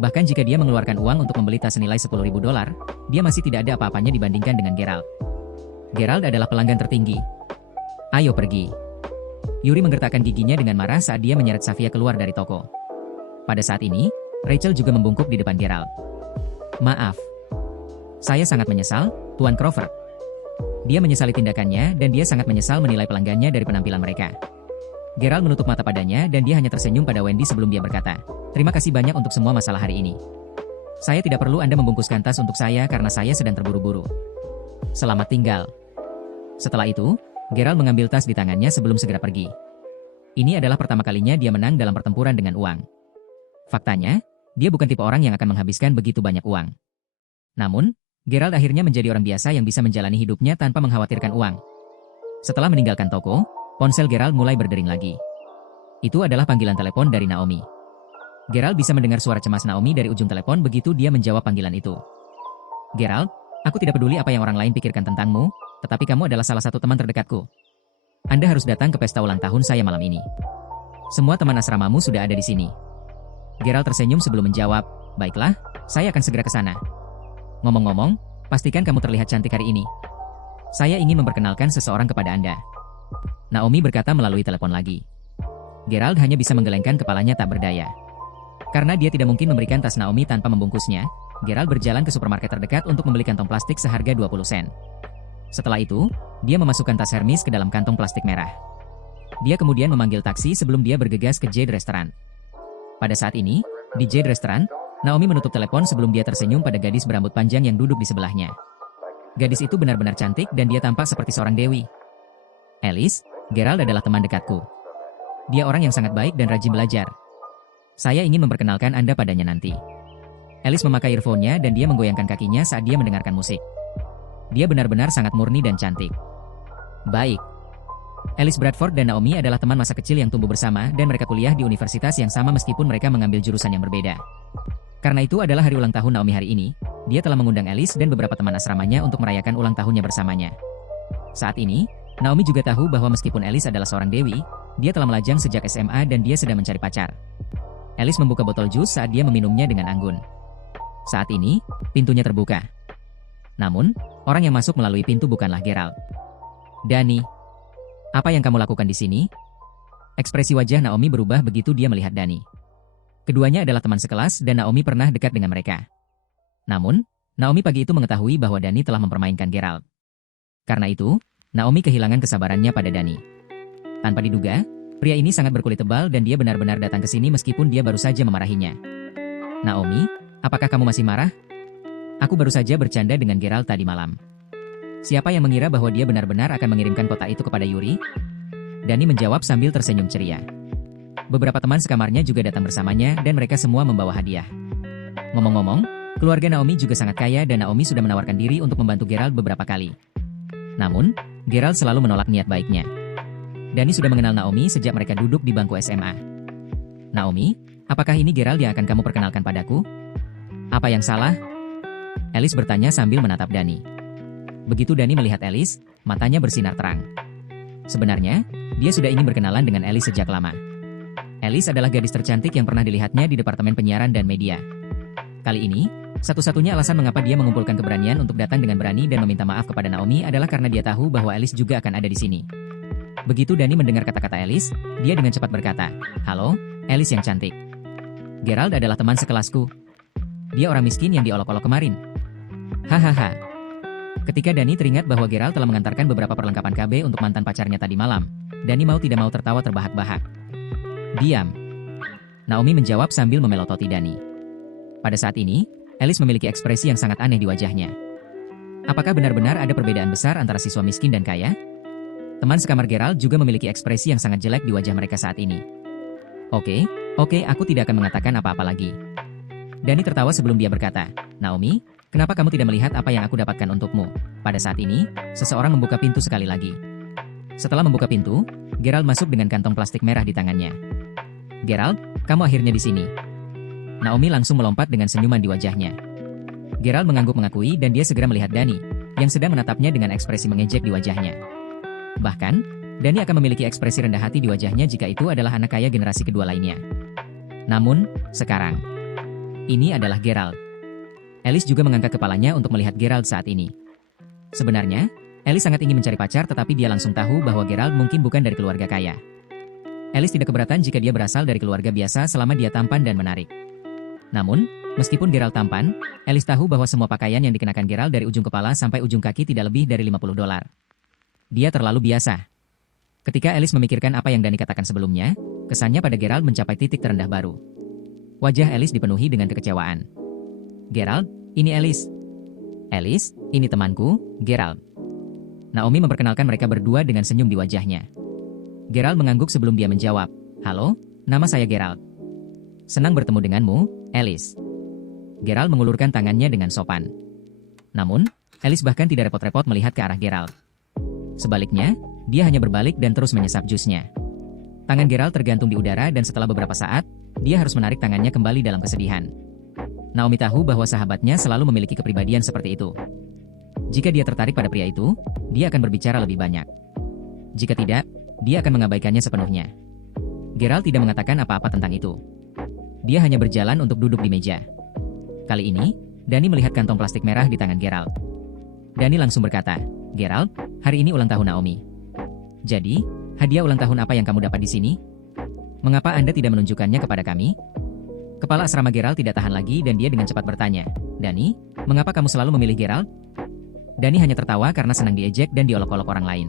Bahkan jika dia mengeluarkan uang untuk membeli tas senilai $10.000, dia masih tidak ada apa-apanya dibandingkan dengan Gerald. Gerald adalah pelanggan tertinggi. Ayo pergi. Yuri menggertakkan giginya dengan marah saat dia menyeret Safia keluar dari toko. Pada saat ini, Rachel juga membungkuk di depan Gerald. Maaf. Saya sangat menyesal, Tuan Crawford. Dia menyesali tindakannya dan dia sangat menyesal menilai pelanggannya dari penampilan mereka. Gerald menutup mata padanya dan dia hanya tersenyum pada Wendy sebelum dia berkata, "Terima kasih banyak untuk semua masalah hari ini. Saya tidak perlu Anda membungkuskan tas untuk saya karena saya sedang terburu-buru. Selamat tinggal." Setelah itu, Gerald mengambil tas di tangannya sebelum segera pergi. Ini adalah pertama kalinya dia menang dalam pertempuran dengan uang. Faktanya, dia bukan tipe orang yang akan menghabiskan begitu banyak uang. Namun, Gerald akhirnya menjadi orang biasa yang bisa menjalani hidupnya tanpa mengkhawatirkan uang. Setelah meninggalkan toko, ponsel Gerald mulai berdering lagi. Itu adalah panggilan telepon dari Naomi. Gerald bisa mendengar suara cemas Naomi dari ujung telepon begitu dia menjawab panggilan itu. "Gerald, aku tidak peduli apa yang orang lain pikirkan tentangmu, tetapi kamu adalah salah satu teman terdekatku. Anda harus datang ke pesta ulang tahun saya malam ini. Semua teman asramamu sudah ada di sini." Gerald tersenyum sebelum menjawab, "Baiklah, saya akan segera ke sana. Ngomong-ngomong, pastikan kamu terlihat cantik hari ini. Saya ingin memperkenalkan seseorang kepada Anda." Naomi berkata melalui telepon lagi. Gerald hanya bisa menggelengkan kepalanya tak berdaya. Karena dia tidak mungkin memberikan tas Naomi tanpa membungkusnya, Gerald berjalan ke supermarket terdekat untuk membeli kantong plastik seharga 20 sen. Setelah itu, dia memasukkan tas Hermes ke dalam kantong plastik merah. Dia kemudian memanggil taksi sebelum dia bergegas ke Jade Restaurant. Pada saat ini, di Jade Restaurant, Naomi menutup telepon sebelum dia tersenyum pada gadis berambut panjang yang duduk di sebelahnya. Gadis itu benar-benar cantik dan dia tampak seperti seorang dewi. "Alice, Gerald adalah teman dekatku. Dia orang yang sangat baik dan rajin belajar. Saya ingin memperkenalkan Anda padanya nanti." Alice memakai earphone-nya dan dia menggoyangkan kakinya saat dia mendengarkan musik. Dia benar-benar sangat murni dan cantik. Baik. Alice Bradford dan Naomi adalah teman masa kecil yang tumbuh bersama dan mereka kuliah di universitas yang sama meskipun mereka mengambil jurusan yang berbeda. Karena itu adalah hari ulang tahun Naomi hari ini, dia telah mengundang Alice dan beberapa teman asramanya untuk merayakan ulang tahunnya bersamanya. Saat ini, Naomi juga tahu bahwa meskipun Alice adalah seorang dewi, dia telah melajang sejak SMA dan dia sedang mencari pacar. Alice membuka botol jus saat dia meminumnya dengan anggun. Saat ini, pintunya terbuka. Namun, orang yang masuk melalui pintu bukanlah Gerald. "Dani, apa yang kamu lakukan di sini?" Ekspresi wajah Naomi berubah begitu dia melihat Dani. Keduanya adalah teman sekelas dan Naomi pernah dekat dengan mereka. Namun, Naomi pagi itu mengetahui bahwa Dani telah mempermainkan Gerald. Karena itu, Naomi kehilangan kesabarannya pada Dani. Tanpa diduga, pria ini sangat berkulit tebal dan dia benar-benar datang ke sini meskipun dia baru saja memarahinya. "Naomi, apakah kamu masih marah? Aku baru saja bercanda dengan Gerald tadi malam." Siapa yang mengira bahwa dia benar-benar akan mengirimkan kotak itu kepada Yuri? Dani menjawab sambil tersenyum ceria. Beberapa teman sekamarnya juga datang bersamanya dan mereka semua membawa hadiah. Ngomong-ngomong, keluarga Naomi juga sangat kaya dan Naomi sudah menawarkan diri untuk membantu Gerald beberapa kali. Namun, Gerald selalu menolak niat baiknya. Dani sudah mengenal Naomi sejak mereka duduk di bangku SMA. "Naomi, Apakah ini Gerald yang akan kamu perkenalkan padaku? Apa yang salah? Alice bertanya sambil menatap Dani. Begitu Dani melihat Alice, matanya bersinar terang. Sebenarnya, dia sudah ingin berkenalan dengan Alice sejak lama. Alice adalah gadis tercantik yang pernah dilihatnya di Departemen Penyiaran dan Media. Kali ini, satu-satunya alasan mengapa dia mengumpulkan keberanian untuk datang dengan berani dan meminta maaf kepada Naomi adalah karena dia tahu bahwa Alice juga akan ada di sini. Begitu Dani mendengar kata-kata Alice, dia dengan cepat berkata, "Halo, Alice yang cantik. Gerald adalah teman sekelasku. Dia orang miskin yang diolok-olok kemarin." Hahaha. Ketika Dani teringat bahwa Gerald telah mengantarkan beberapa perlengkapan KB untuk mantan pacarnya tadi malam, Dani mau tidak mau tertawa terbahak-bahak. "Diam," Naomi menjawab sambil memelototi Dani. Pada saat ini, Alice memiliki ekspresi yang sangat aneh di wajahnya. Apakah benar-benar ada perbedaan besar antara siswa miskin dan kaya? Teman sekamar Gerald juga memiliki ekspresi yang sangat jelek di wajah mereka saat ini. Oke, aku tidak akan mengatakan apa-apa lagi. Dani tertawa sebelum dia berkata, "Naomi, kenapa kamu tidak melihat apa yang aku dapatkan untukmu?" Pada saat ini, seseorang membuka pintu sekali lagi. Setelah membuka pintu, Gerald masuk dengan kantong plastik merah di tangannya. "Gerald, kamu akhirnya di sini." Naomi langsung melompat dengan senyuman di wajahnya. Gerald mengangguk mengakui dan dia segera melihat Dani, yang sedang menatapnya dengan ekspresi mengejek di wajahnya. Bahkan, Dani akan memiliki ekspresi rendah hati di wajahnya jika itu adalah anak kaya generasi kedua lainnya. Namun, sekarang, ini adalah Gerald. Alice juga mengangkat kepalanya untuk melihat Gerald saat ini. Sebenarnya, Alice sangat ingin mencari pacar tetapi dia langsung tahu bahwa Gerald mungkin bukan dari keluarga kaya. Alice tidak keberatan jika dia berasal dari keluarga biasa selama dia tampan dan menarik. Namun, meskipun Gerald tampan, Alice tahu bahwa semua pakaian yang dikenakan Gerald dari ujung kepala sampai ujung kaki tidak lebih dari $50. Dia terlalu biasa. Ketika Alice memikirkan apa yang Dani katakan sebelumnya, kesannya pada Gerald mencapai titik terendah baru. Wajah Alice dipenuhi dengan kekecewaan. "Gerald, ini Alice." "Alice, ini temanku, Gerald." Naomi memperkenalkan mereka berdua dengan senyum di wajahnya. Gerald mengangguk sebelum dia menjawab, "Halo, nama saya Gerald. Senang bertemu denganmu, Alice." Gerald mengulurkan tangannya dengan sopan. Namun, Alice bahkan tidak repot-repot melihat ke arah Gerald. Sebaliknya, dia hanya berbalik dan terus menyesap jusnya. Tangan Gerald tergantung di udara dan setelah beberapa saat, dia harus menarik tangannya kembali dalam kesedihan. Naomi tahu bahwa sahabatnya selalu memiliki kepribadian seperti itu. Jika dia tertarik pada pria itu, dia akan berbicara lebih banyak. Jika tidak, dia akan mengabaikannya sepenuhnya. Gerald tidak mengatakan apa-apa tentang itu. Dia hanya berjalan untuk duduk di meja. Kali ini, Dani melihat kantong plastik merah di tangan Gerald. Dani langsung berkata, "Gerald, hari ini ulang tahun Naomi. Jadi, hadiah ulang tahun apa yang kamu dapat di sini? Mengapa Anda tidak menunjukkannya kepada kami?" Kepala asrama Gerald tidak tahan lagi dan dia dengan cepat bertanya, "Dani, mengapa kamu selalu memilih Gerald?" Dani hanya tertawa karena senang diejek dan diolok-olok orang lain.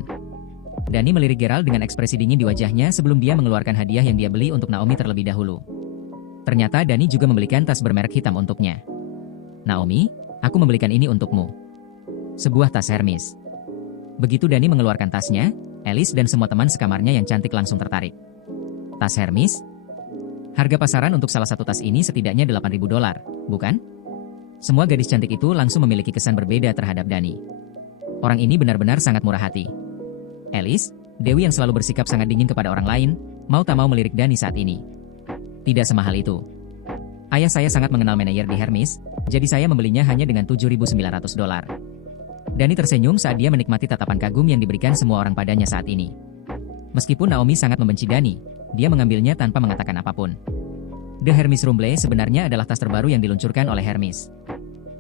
Dani melirik Gerald dengan ekspresi dingin di wajahnya sebelum dia mengeluarkan hadiah yang dia beli untuk Naomi terlebih dahulu. Ternyata Dani juga membelikan tas bermerek hitam untuknya. "Naomi, aku membelikan ini untukmu. Sebuah tas Hermes." Begitu Dani mengeluarkan tasnya, Alice dan semua teman sekamarnya yang cantik langsung tertarik. Tas Hermes? Harga pasaran untuk salah satu tas ini setidaknya $8.000, bukan? Semua gadis cantik itu langsung memiliki kesan berbeda terhadap Dani. Orang ini benar-benar sangat murah hati. Alice, Dewi yang selalu bersikap sangat dingin kepada orang lain, mau tak mau melirik Dani saat ini. Tidak semahal itu. Ayah saya sangat mengenal manajer di Hermes, jadi saya membelinya hanya dengan $7.900. Dani tersenyum saat dia menikmati tatapan kagum yang diberikan semua orang padanya saat ini. Meskipun Naomi sangat membenci Dani, dia mengambilnya tanpa mengatakan apapun. The Hermes Rumble sebenarnya adalah tas terbaru yang diluncurkan oleh Hermes.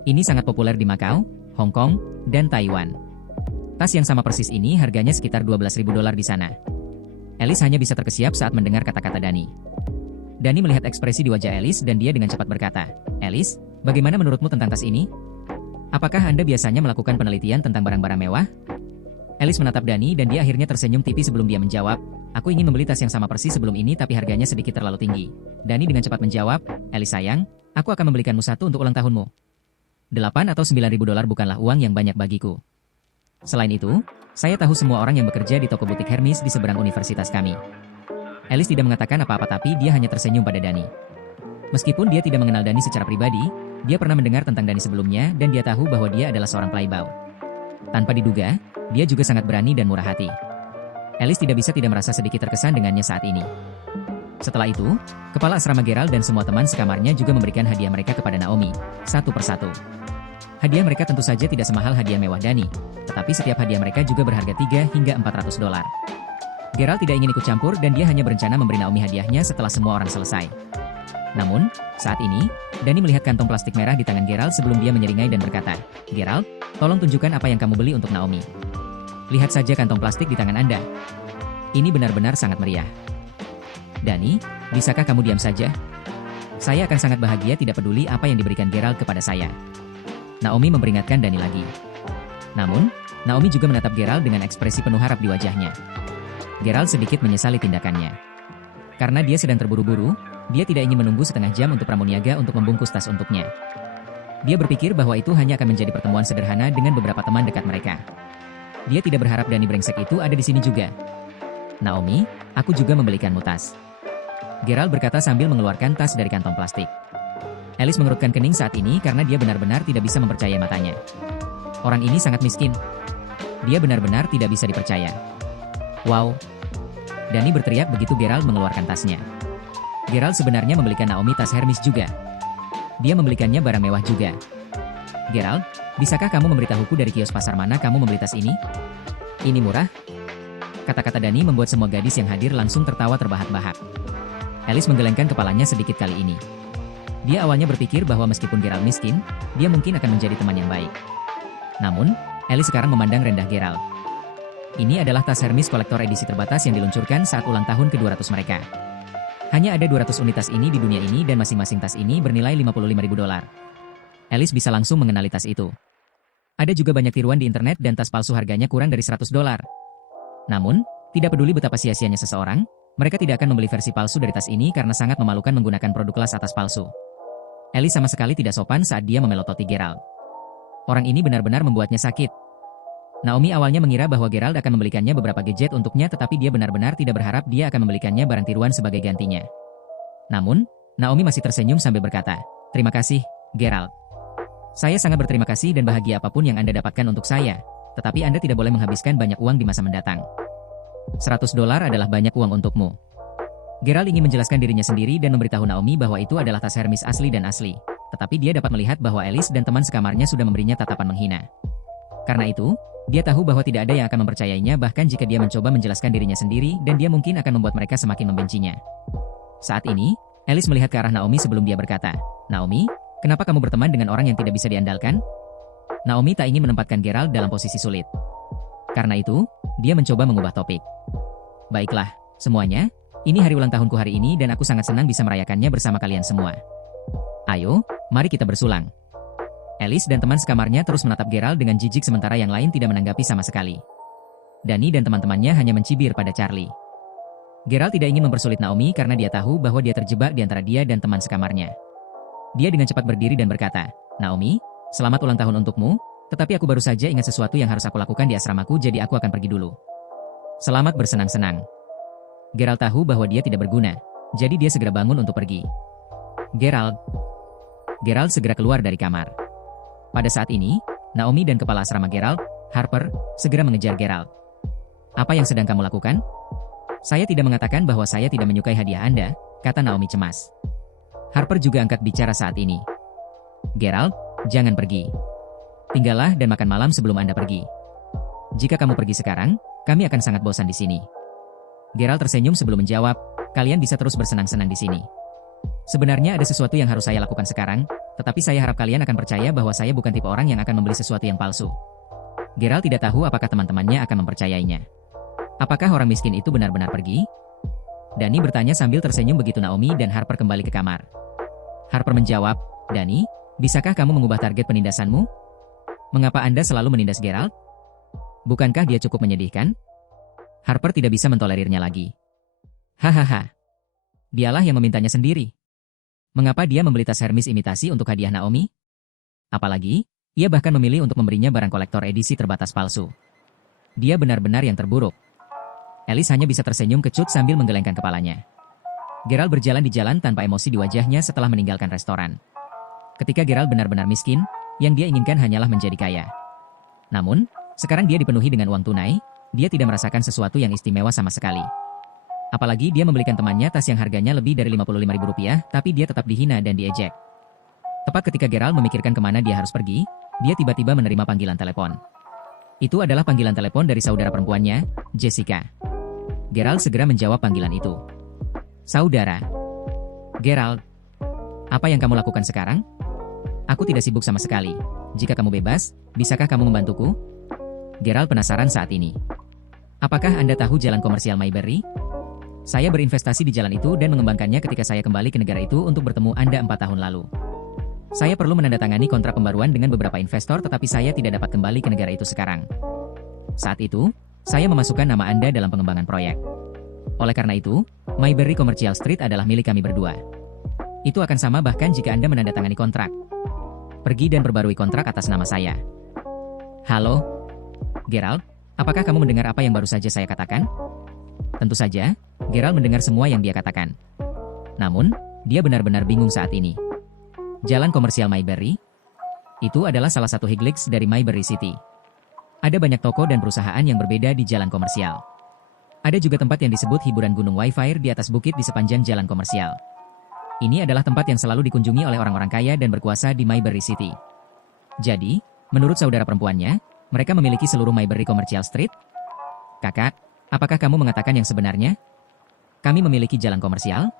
Ini sangat populer di Macau, Hong Kong, dan Taiwan. Tas yang sama persis ini harganya sekitar $12.000 di sana. Alice hanya bisa terkesiap saat mendengar kata-kata Dani. Dani melihat ekspresi di wajah Alice dan dia dengan cepat berkata, "Alice, bagaimana menurutmu tentang tas ini? Apakah Anda biasanya melakukan penelitian tentang barang-barang mewah?" Alice menatap Dani dan dia akhirnya tersenyum tipis sebelum dia menjawab, "Aku ingin membeli tas yang sama persis sebelum ini tapi harganya sedikit terlalu tinggi." Dani dengan cepat menjawab, "Alice sayang, aku akan membelikanmu satu untuk ulang tahunmu. $8 atau $9.000 bukanlah uang yang banyak bagiku. Selain itu, saya tahu semua orang yang bekerja di toko butik Hermes di seberang universitas kami." Alice tidak mengatakan apa-apa tapi dia hanya tersenyum pada Dani. Meskipun dia tidak mengenal Dani secara pribadi, dia pernah mendengar tentang Dani sebelumnya dan dia tahu bahwa dia adalah seorang playboy. Tanpa diduga, dia juga sangat berani dan murah hati. Alice tidak bisa tidak merasa sedikit terkesan dengannya saat ini. Setelah itu, kepala asrama Gerald dan semua teman sekamarnya juga memberikan hadiah mereka kepada Naomi, satu persatu. Hadiah mereka tentu saja tidak semahal hadiah mewah Dani, tetapi setiap hadiah mereka juga berharga 3 hingga 400 dolar. Gerald tidak ingin ikut campur dan dia hanya berencana memberi Naomi hadiahnya setelah semua orang selesai. Namun, saat ini, Dani melihat kantong plastik merah di tangan Gerald sebelum dia menyeringai dan berkata, "Gerald, tolong tunjukkan apa yang kamu beli untuk Naomi. Lihat saja kantong plastik di tangan Anda. Ini benar-benar sangat meriah." "Dani, bisakah kamu diam saja? Saya akan sangat bahagia tidak peduli apa yang diberikan Gerald kepada saya." Naomi memperingatkan Dani lagi. Namun, Naomi juga menatap Gerald dengan ekspresi penuh harap di wajahnya. Gerald sedikit menyesali tindakannya. Karena dia sedang terburu-buru, dia tidak ingin menunggu setengah jam untuk pramuniaga untuk membungkus tas untuknya. Dia berpikir bahwa itu hanya akan menjadi pertemuan sederhana dengan beberapa teman dekat mereka. Dia tidak berharap Dani brengsek itu ada di sini juga. "Naomi, aku juga membelikanmu tas," Gerald berkata sambil mengeluarkan tas dari kantong plastik. Alice mengerutkan kening saat ini karena dia benar-benar tidak bisa mempercayai matanya. Orang ini sangat miskin. Dia benar-benar tidak bisa dipercaya. "Wow!" Dani berteriak begitu Gerald mengeluarkan tasnya. Gerald sebenarnya membelikan Naomi tas Hermes juga. Dia membelikannya barang mewah juga. "Gerald, bisakah kamu memberitahuku dari kios pasar mana kamu membeli tas ini? Ini murah?" Kata-kata Dani membuat semua gadis yang hadir langsung tertawa terbahak-bahak. Alice menggelengkan kepalanya sedikit kali ini. Dia awalnya berpikir bahwa meskipun Gerald miskin, dia mungkin akan menjadi teman yang baik. Namun, Alice sekarang memandang rendah Gerald. Ini adalah tas Hermes kolektor edisi terbatas yang diluncurkan saat ulang tahun ke-200 mereka. Hanya ada 200 unit tas ini di dunia ini dan masing-masing tas ini bernilai 55.000 dolar. Alice bisa langsung mengenali tas itu. Ada juga banyak tiruan di internet dan tas palsu harganya kurang dari 100 dolar. Namun, tidak peduli betapa sia-sianya seseorang, mereka tidak akan membeli versi palsu dari tas ini karena sangat memalukan menggunakan produk kelas atas palsu. Alice sama sekali tidak sopan saat dia memelototi Gerald. Orang ini benar-benar membuatnya sakit. Naomi awalnya mengira bahwa Gerald akan membelikannya beberapa gadget untuknya tetapi dia benar-benar tidak berharap dia akan membelikannya barang tiruan sebagai gantinya. Namun, Naomi masih tersenyum sambil berkata, "Terima kasih, Gerald. Saya sangat berterima kasih dan bahagia apapun yang Anda dapatkan untuk saya, tetapi Anda tidak boleh menghabiskan banyak uang di masa mendatang. 100 dolar adalah banyak uang untukmu." Gerald ingin menjelaskan dirinya sendiri dan memberitahu Naomi bahwa itu adalah tas Hermes asli dan asli. Tetapi dia dapat melihat bahwa Alice dan teman sekamarnya sudah memberinya tatapan menghina. Karena itu, dia tahu bahwa tidak ada yang akan mempercayainya bahkan jika dia mencoba menjelaskan dirinya sendiri dan dia mungkin akan membuat mereka semakin membencinya. Saat ini, Alice melihat ke arah Naomi sebelum dia berkata, "Naomi, kenapa kamu berteman dengan orang yang tidak bisa diandalkan?" Naomi tak ingin menempatkan Gerald dalam posisi sulit. Karena itu, dia mencoba mengubah topik. "Baiklah, semuanya. Ini hari ulang tahunku hari ini dan aku sangat senang bisa merayakannya bersama kalian semua. Ayo, mari kita bersulang." Alice dan teman sekamarnya terus menatap Gerald dengan jijik sementara yang lain tidak menanggapi sama sekali. Dani dan teman-temannya hanya mencibir pada Charlie. Gerald tidak ingin mempersulit Naomi karena dia tahu bahwa dia terjebak di antara dia dan teman sekamarnya. Dia dengan cepat berdiri dan berkata, "Naomi, selamat ulang tahun untukmu, tetapi aku baru saja ingat sesuatu yang harus aku lakukan di asramaku jadi aku akan pergi dulu. Selamat bersenang-senang." Gerald tahu bahwa dia tidak berguna, jadi dia segera bangun untuk pergi. Gerald segera keluar dari kamar. Pada saat ini, Naomi dan kepala asrama Gerald, Harper, segera mengejar Gerald. "Apa yang sedang kamu lakukan?" "Saya tidak mengatakan bahwa saya tidak menyukai hadiah Anda," kata Naomi cemas. Harper juga angkat bicara saat ini. "Gerald, jangan pergi. Tinggallah dan makan malam sebelum Anda pergi. Jika kamu pergi sekarang, kami akan sangat bosan di sini." Gerald tersenyum sebelum menjawab, "Kalian bisa terus bersenang-senang di sini. Sebenarnya ada sesuatu yang harus saya lakukan sekarang, tetapi saya harap kalian akan percaya bahwa saya bukan tipe orang yang akan membeli sesuatu yang palsu." Gerald tidak tahu apakah teman-temannya akan mempercayainya. Apakah orang miskin itu benar-benar pergi? Dani bertanya sambil tersenyum begitu Naomi dan Harper kembali ke kamar. Harper menjawab, "Dani, bisakah kamu mengubah target penindasanmu? Mengapa Anda selalu menindas Gerald? Bukankah dia cukup menyedihkan?" Harper tidak bisa mentolerirnya lagi. "Hahaha. Dialah yang memintanya sendiri. Mengapa dia membeli tas Hermes imitasi untuk hadiah Naomi? Apalagi, ia bahkan memilih untuk memberinya barang kolektor edisi terbatas palsu. Dia benar-benar yang terburuk." Alice hanya bisa tersenyum kecut sambil menggelengkan kepalanya. Gerald berjalan di jalan tanpa emosi di wajahnya setelah meninggalkan restoran. Ketika Gerald benar-benar miskin, yang dia inginkan hanyalah menjadi kaya. Namun, sekarang dia dipenuhi dengan uang tunai, dia tidak merasakan sesuatu yang istimewa sama sekali. Apalagi dia membelikan temannya tas yang harganya lebih dari Rp55.000, tapi dia tetap dihina dan diejek. Tepat ketika Gerald memikirkan kemana dia harus pergi, dia tiba-tiba menerima panggilan telepon. Itu adalah panggilan telepon dari saudara perempuannya, Jessica. Gerald segera menjawab panggilan itu. Saudara. Gerald. Apa yang kamu lakukan sekarang? Aku tidak sibuk sama sekali. Jika kamu bebas, bisakah kamu membantuku? Gerald penasaran saat ini. Apakah Anda tahu jalan komersial Mayberry? Saya berinvestasi di jalan itu dan mengembangkannya ketika saya kembali ke negara itu untuk bertemu Anda 4 tahun lalu. Saya perlu menandatangani kontrak pembaruan dengan beberapa investor tetapi saya tidak dapat kembali ke negara itu sekarang. Saat itu, saya memasukkan nama Anda dalam pengembangan proyek. Oleh karena itu, Mayberry Commercial Street adalah milik kami berdua. Itu akan sama bahkan jika Anda menandatangani kontrak. Pergi dan perbarui kontrak atas nama saya. Halo? Gerald, apakah kamu mendengar apa yang baru saja saya katakan? Tentu saja, Gerald mendengar semua yang dia katakan. Namun, dia benar-benar bingung saat ini. Jalan komersial Mayberry? Itu adalah salah satu highlights dari Mayberry City. Ada banyak toko dan perusahaan yang berbeda di jalan komersial. Ada juga tempat yang disebut hiburan gunung Wi-Fi di atas bukit di sepanjang jalan komersial. Ini adalah tempat yang selalu dikunjungi oleh orang-orang kaya dan berkuasa di Mayberry City. Jadi, menurut saudara perempuannya, mereka memiliki seluruh Mayberry Commercial Street? Kakak, apakah kamu mengatakan yang sebenarnya? Kami memiliki jalan komersial?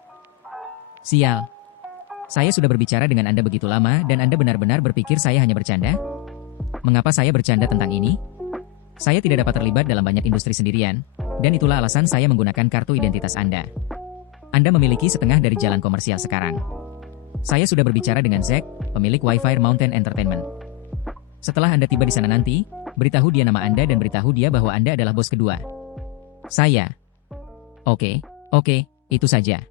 Sial. Saya sudah berbicara dengan Anda begitu lama dan Anda benar-benar berpikir saya hanya bercanda? Mengapa saya bercanda tentang ini? Saya tidak dapat terlibat dalam banyak industri sendirian, dan itulah alasan saya menggunakan kartu identitas Anda. Anda memiliki setengah dari jalan komersial sekarang. Saya sudah berbicara dengan Zack, pemilik Wi-Fi Mountain Entertainment. Setelah Anda tiba di sana nanti, beritahu dia nama Anda dan beritahu dia bahwa Anda adalah bos kedua. Saya. Oke, itu saja.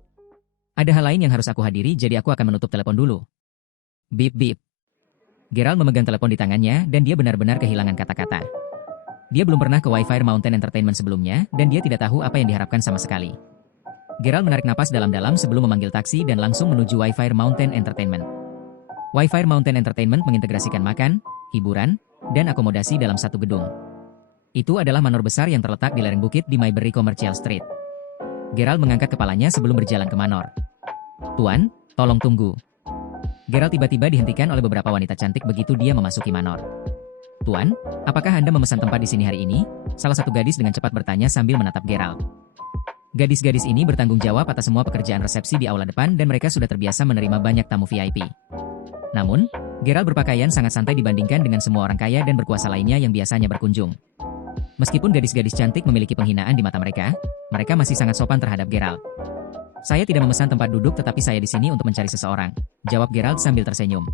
Ada hal lain yang harus aku hadiri jadi aku akan menutup telepon dulu. Bip bip. Gerald memegang telepon di tangannya dan dia benar-benar kehilangan kata-kata. Dia belum pernah ke Wi-Fi Mountain Entertainment sebelumnya dan dia tidak tahu apa yang diharapkan sama sekali. Gerald menarik napas dalam-dalam sebelum memanggil taksi dan langsung menuju Wi-Fi Mountain Entertainment. Wi-Fi Mountain Entertainment mengintegrasikan makan, hiburan, dan akomodasi dalam satu gedung. Itu adalah manor besar yang terletak di lereng bukit di Mayberry Commercial Street. Gerald mengangkat kepalanya sebelum berjalan ke manor. Tuan, tolong tunggu. Gerald tiba-tiba dihentikan oleh beberapa wanita cantik begitu dia memasuki manor. Tuan, apakah Anda memesan tempat di sini hari ini? Salah satu gadis dengan cepat bertanya sambil menatap Gerald. Gadis-gadis ini bertanggung jawab atas semua pekerjaan resepsi di aula depan dan mereka sudah terbiasa menerima banyak tamu VIP. Namun, Gerald berpakaian sangat santai dibandingkan dengan semua orang kaya dan berkuasa lainnya yang biasanya berkunjung. Meskipun gadis-gadis cantik memiliki penghinaan di mata mereka, mereka masih sangat sopan terhadap Gerald. Saya tidak memesan tempat duduk tetapi saya di sini untuk mencari seseorang, jawab Gerald sambil tersenyum.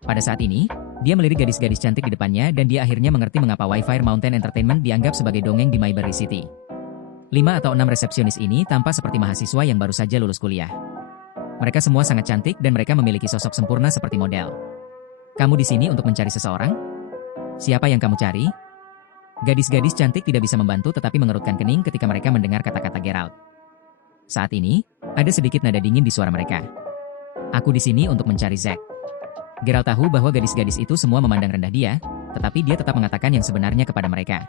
Pada saat ini, dia melirik gadis-gadis cantik di depannya dan dia akhirnya mengerti mengapa Wi-Fi Mountain Entertainment dianggap sebagai dongeng di Mayberry City. 5 atau 6 resepsionis ini tampak seperti mahasiswa yang baru saja lulus kuliah. Mereka semua sangat cantik dan mereka memiliki sosok sempurna seperti model. Kamu di sini untuk mencari seseorang? Siapa yang kamu cari? Gadis-gadis cantik tidak bisa membantu tetapi mengerutkan kening ketika mereka mendengar kata-kata Gerald. Saat ini, ada sedikit nada dingin di suara mereka. Aku di sini untuk mencari Zack. Gerald tahu bahwa gadis-gadis itu semua memandang rendah dia, tetapi dia tetap mengatakan yang sebenarnya kepada mereka.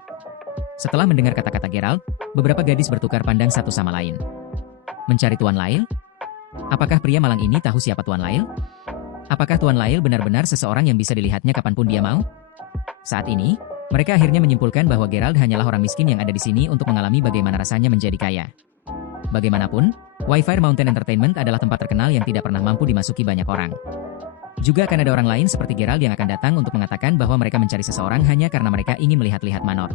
Setelah mendengar kata-kata Gerald, beberapa gadis bertukar pandang satu sama lain. Mencari Tuan Lyle? Apakah pria malang ini tahu siapa Tuan Lyle? Apakah Tuan Lyle benar-benar seseorang yang bisa dilihatnya kapanpun dia mau? Saat ini, mereka akhirnya menyimpulkan bahwa Gerald hanyalah orang miskin yang ada di sini untuk mengalami bagaimana rasanya menjadi kaya. Bagaimanapun, Wi-Fi Mountain Entertainment adalah tempat terkenal yang tidak pernah mampu dimasuki banyak orang. Juga akan ada orang lain seperti Gerald yang akan datang untuk mengatakan bahwa mereka mencari seseorang hanya karena mereka ingin melihat-lihat manor.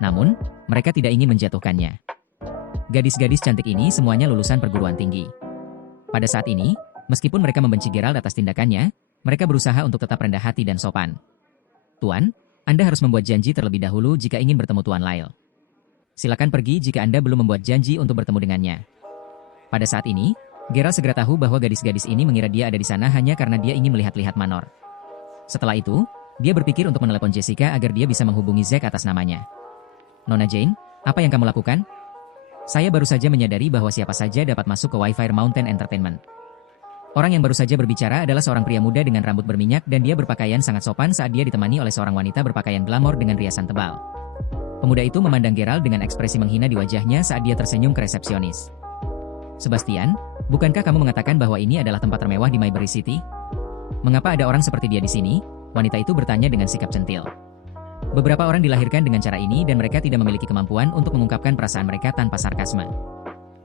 Namun, mereka tidak ingin menjatuhkannya. Gadis-gadis cantik ini semuanya lulusan perguruan tinggi. Pada saat ini, meskipun mereka membenci Gerald atas tindakannya, mereka berusaha untuk tetap rendah hati dan sopan. Tuan, Anda harus membuat janji terlebih dahulu jika ingin bertemu Tuan Lyle. Silakan pergi jika Anda belum membuat janji untuk bertemu dengannya. Pada saat ini, Gerald segera tahu bahwa gadis-gadis ini mengira dia ada di sana hanya karena dia ingin melihat-lihat manor. Setelah itu, dia berpikir untuk menelepon Jessica agar dia bisa menghubungi Zack atas namanya. Nona Jane, apa yang kamu lakukan? Saya baru saja menyadari bahwa siapa saja dapat masuk ke Wi-Fi Mountain Entertainment. Orang yang baru saja berbicara adalah seorang pria muda dengan rambut berminyak dan dia berpakaian sangat sopan saat dia ditemani oleh seorang wanita berpakaian glamor dengan riasan tebal. Pemuda itu memandang Gerald dengan ekspresi menghina di wajahnya saat dia tersenyum ke resepsionis. Sebastian, bukankah kamu mengatakan bahwa ini adalah tempat termewah di Mayberry City? Mengapa ada orang seperti dia di sini? Wanita itu bertanya dengan sikap centil. Beberapa orang dilahirkan dengan cara ini dan mereka tidak memiliki kemampuan untuk mengungkapkan perasaan mereka tanpa sarkasme.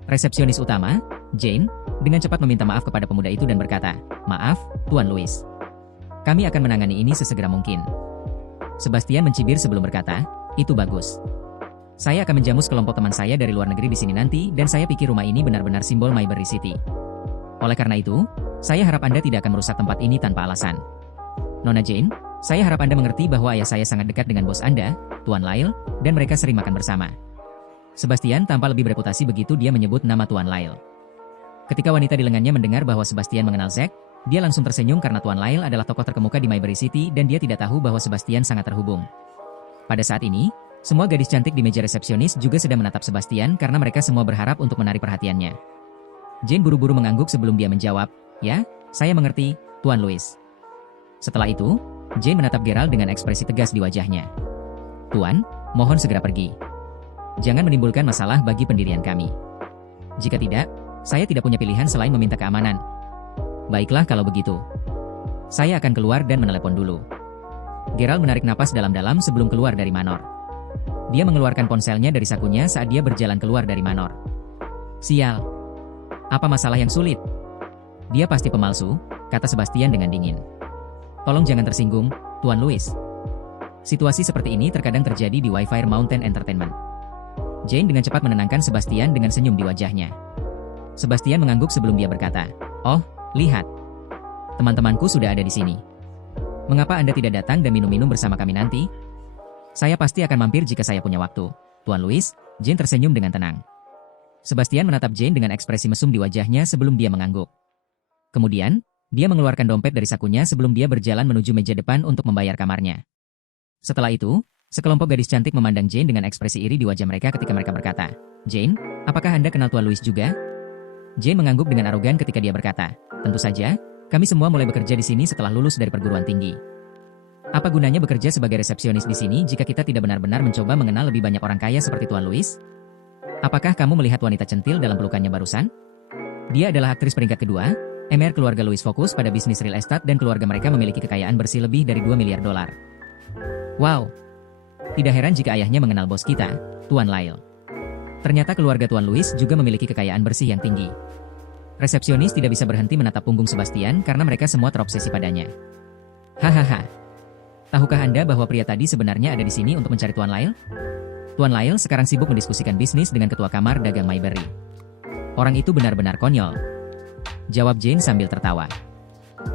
Resepsionis utama, Jane, dengan cepat meminta maaf kepada pemuda itu dan berkata, "Maaf, Tuan Louis. Kami akan menangani ini sesegera mungkin." Sebastian mencibir sebelum berkata, "Itu bagus. Saya akan menjamu sekelompok teman saya dari luar negeri di sini nanti dan saya pikir rumah ini benar-benar simbol Mayberry City. Oleh karena itu, saya harap Anda tidak akan merusak tempat ini tanpa alasan. Nona Jane, saya harap Anda mengerti bahwa ayah saya sangat dekat dengan bos Anda, Tuan Lyle, dan mereka sering makan bersama." Sebastian tanpa lebih bereputasi begitu dia menyebut nama Tuan Lyle. Ketika wanita di lengannya mendengar bahwa Sebastian mengenal Zack, dia langsung tersenyum karena Tuan Lyle adalah tokoh terkemuka di Mayberry City dan dia tidak tahu bahwa Sebastian sangat terhubung. Pada saat ini, semua gadis cantik di meja resepsionis juga sedang menatap Sebastian karena mereka semua berharap untuk menarik perhatiannya. Jane buru-buru mengangguk sebelum dia menjawab, "Ya, saya mengerti, Tuan Louis." Setelah itu, Jane menatap Gerald dengan ekspresi tegas di wajahnya. "Tuan, mohon segera pergi. Jangan menimbulkan masalah bagi pendirian kami. Jika tidak, saya tidak punya pilihan selain meminta keamanan." "Baiklah kalau begitu. Saya akan keluar dan menelepon dulu." Gerald menarik napas dalam-dalam sebelum keluar dari manor. Dia mengeluarkan ponselnya dari sakunya saat dia berjalan keluar dari manor. "Sial. Apa masalah yang sulit?" "Dia pasti pemalsu," kata Sebastian dengan dingin. "Tolong jangan tersinggung, Tuan Louis. Situasi seperti ini terkadang terjadi di Wi-Fi Mountain Entertainment." Jane dengan cepat menenangkan Sebastian dengan senyum di wajahnya. Sebastian mengangguk sebelum dia berkata, "Oh, lihat. Teman-temanku sudah ada di sini. Mengapa Anda tidak datang dan minum-minum bersama kami nanti?" "Saya pasti akan mampir jika saya punya waktu, Tuan Louis." Jane tersenyum dengan tenang. Sebastian menatap Jane dengan ekspresi mesum di wajahnya sebelum dia mengangguk. Kemudian, dia mengeluarkan dompet dari sakunya sebelum dia berjalan menuju meja depan untuk membayar kamarnya. Setelah itu, sekelompok gadis cantik memandang Jane dengan ekspresi iri di wajah mereka ketika mereka berkata, "Jane, apakah Anda kenal Tuan Louis juga?" Jane mengangguk dengan arogan ketika dia berkata, "Tentu saja, kami semua mulai bekerja di sini setelah lulus dari perguruan tinggi. Apa gunanya bekerja sebagai resepsionis di sini jika kita tidak benar-benar mencoba mengenal lebih banyak orang kaya seperti Tuan Louis? Apakah kamu melihat wanita centil dalam pelukannya barusan? Dia adalah aktris peringkat kedua. MR keluarga Louis fokus pada bisnis real estate dan keluarga mereka memiliki kekayaan bersih lebih dari 2 miliar dolar. Wow. Tidak heran jika ayahnya mengenal bos kita, Tuan Lyle. Ternyata keluarga Tuan Louis juga memiliki kekayaan bersih yang tinggi." Resepsionis tidak bisa berhenti menatap punggung Sebastian karena mereka semua terobsesi padanya. "Hahaha. Tahukah Anda bahwa pria tadi sebenarnya ada di sini untuk mencari Tuan Lyle? Tuan Lyle sekarang sibuk mendiskusikan bisnis dengan ketua kamar dagang Mayberry. Orang itu benar-benar konyol," jawab Jane sambil tertawa.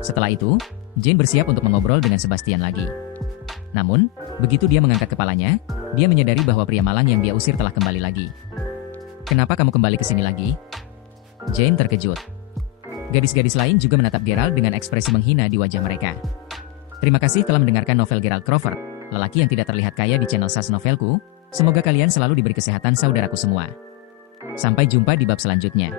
Setelah itu, Jane bersiap untuk mengobrol dengan Sebastian lagi. Namun, begitu dia mengangkat kepalanya, dia menyadari bahwa pria malang yang dia usir telah kembali lagi. "Kenapa kamu kembali ke sini lagi?" Jane terkejut. Gadis-gadis lain juga menatap Gerald dengan ekspresi menghina di wajah mereka. Terima kasih telah mendengarkan novel Gerald Crawford, lelaki yang tidak terlihat kaya di channel Sas Novelku. Semoga kalian selalu diberi kesehatan saudaraku semua. Sampai jumpa di bab selanjutnya.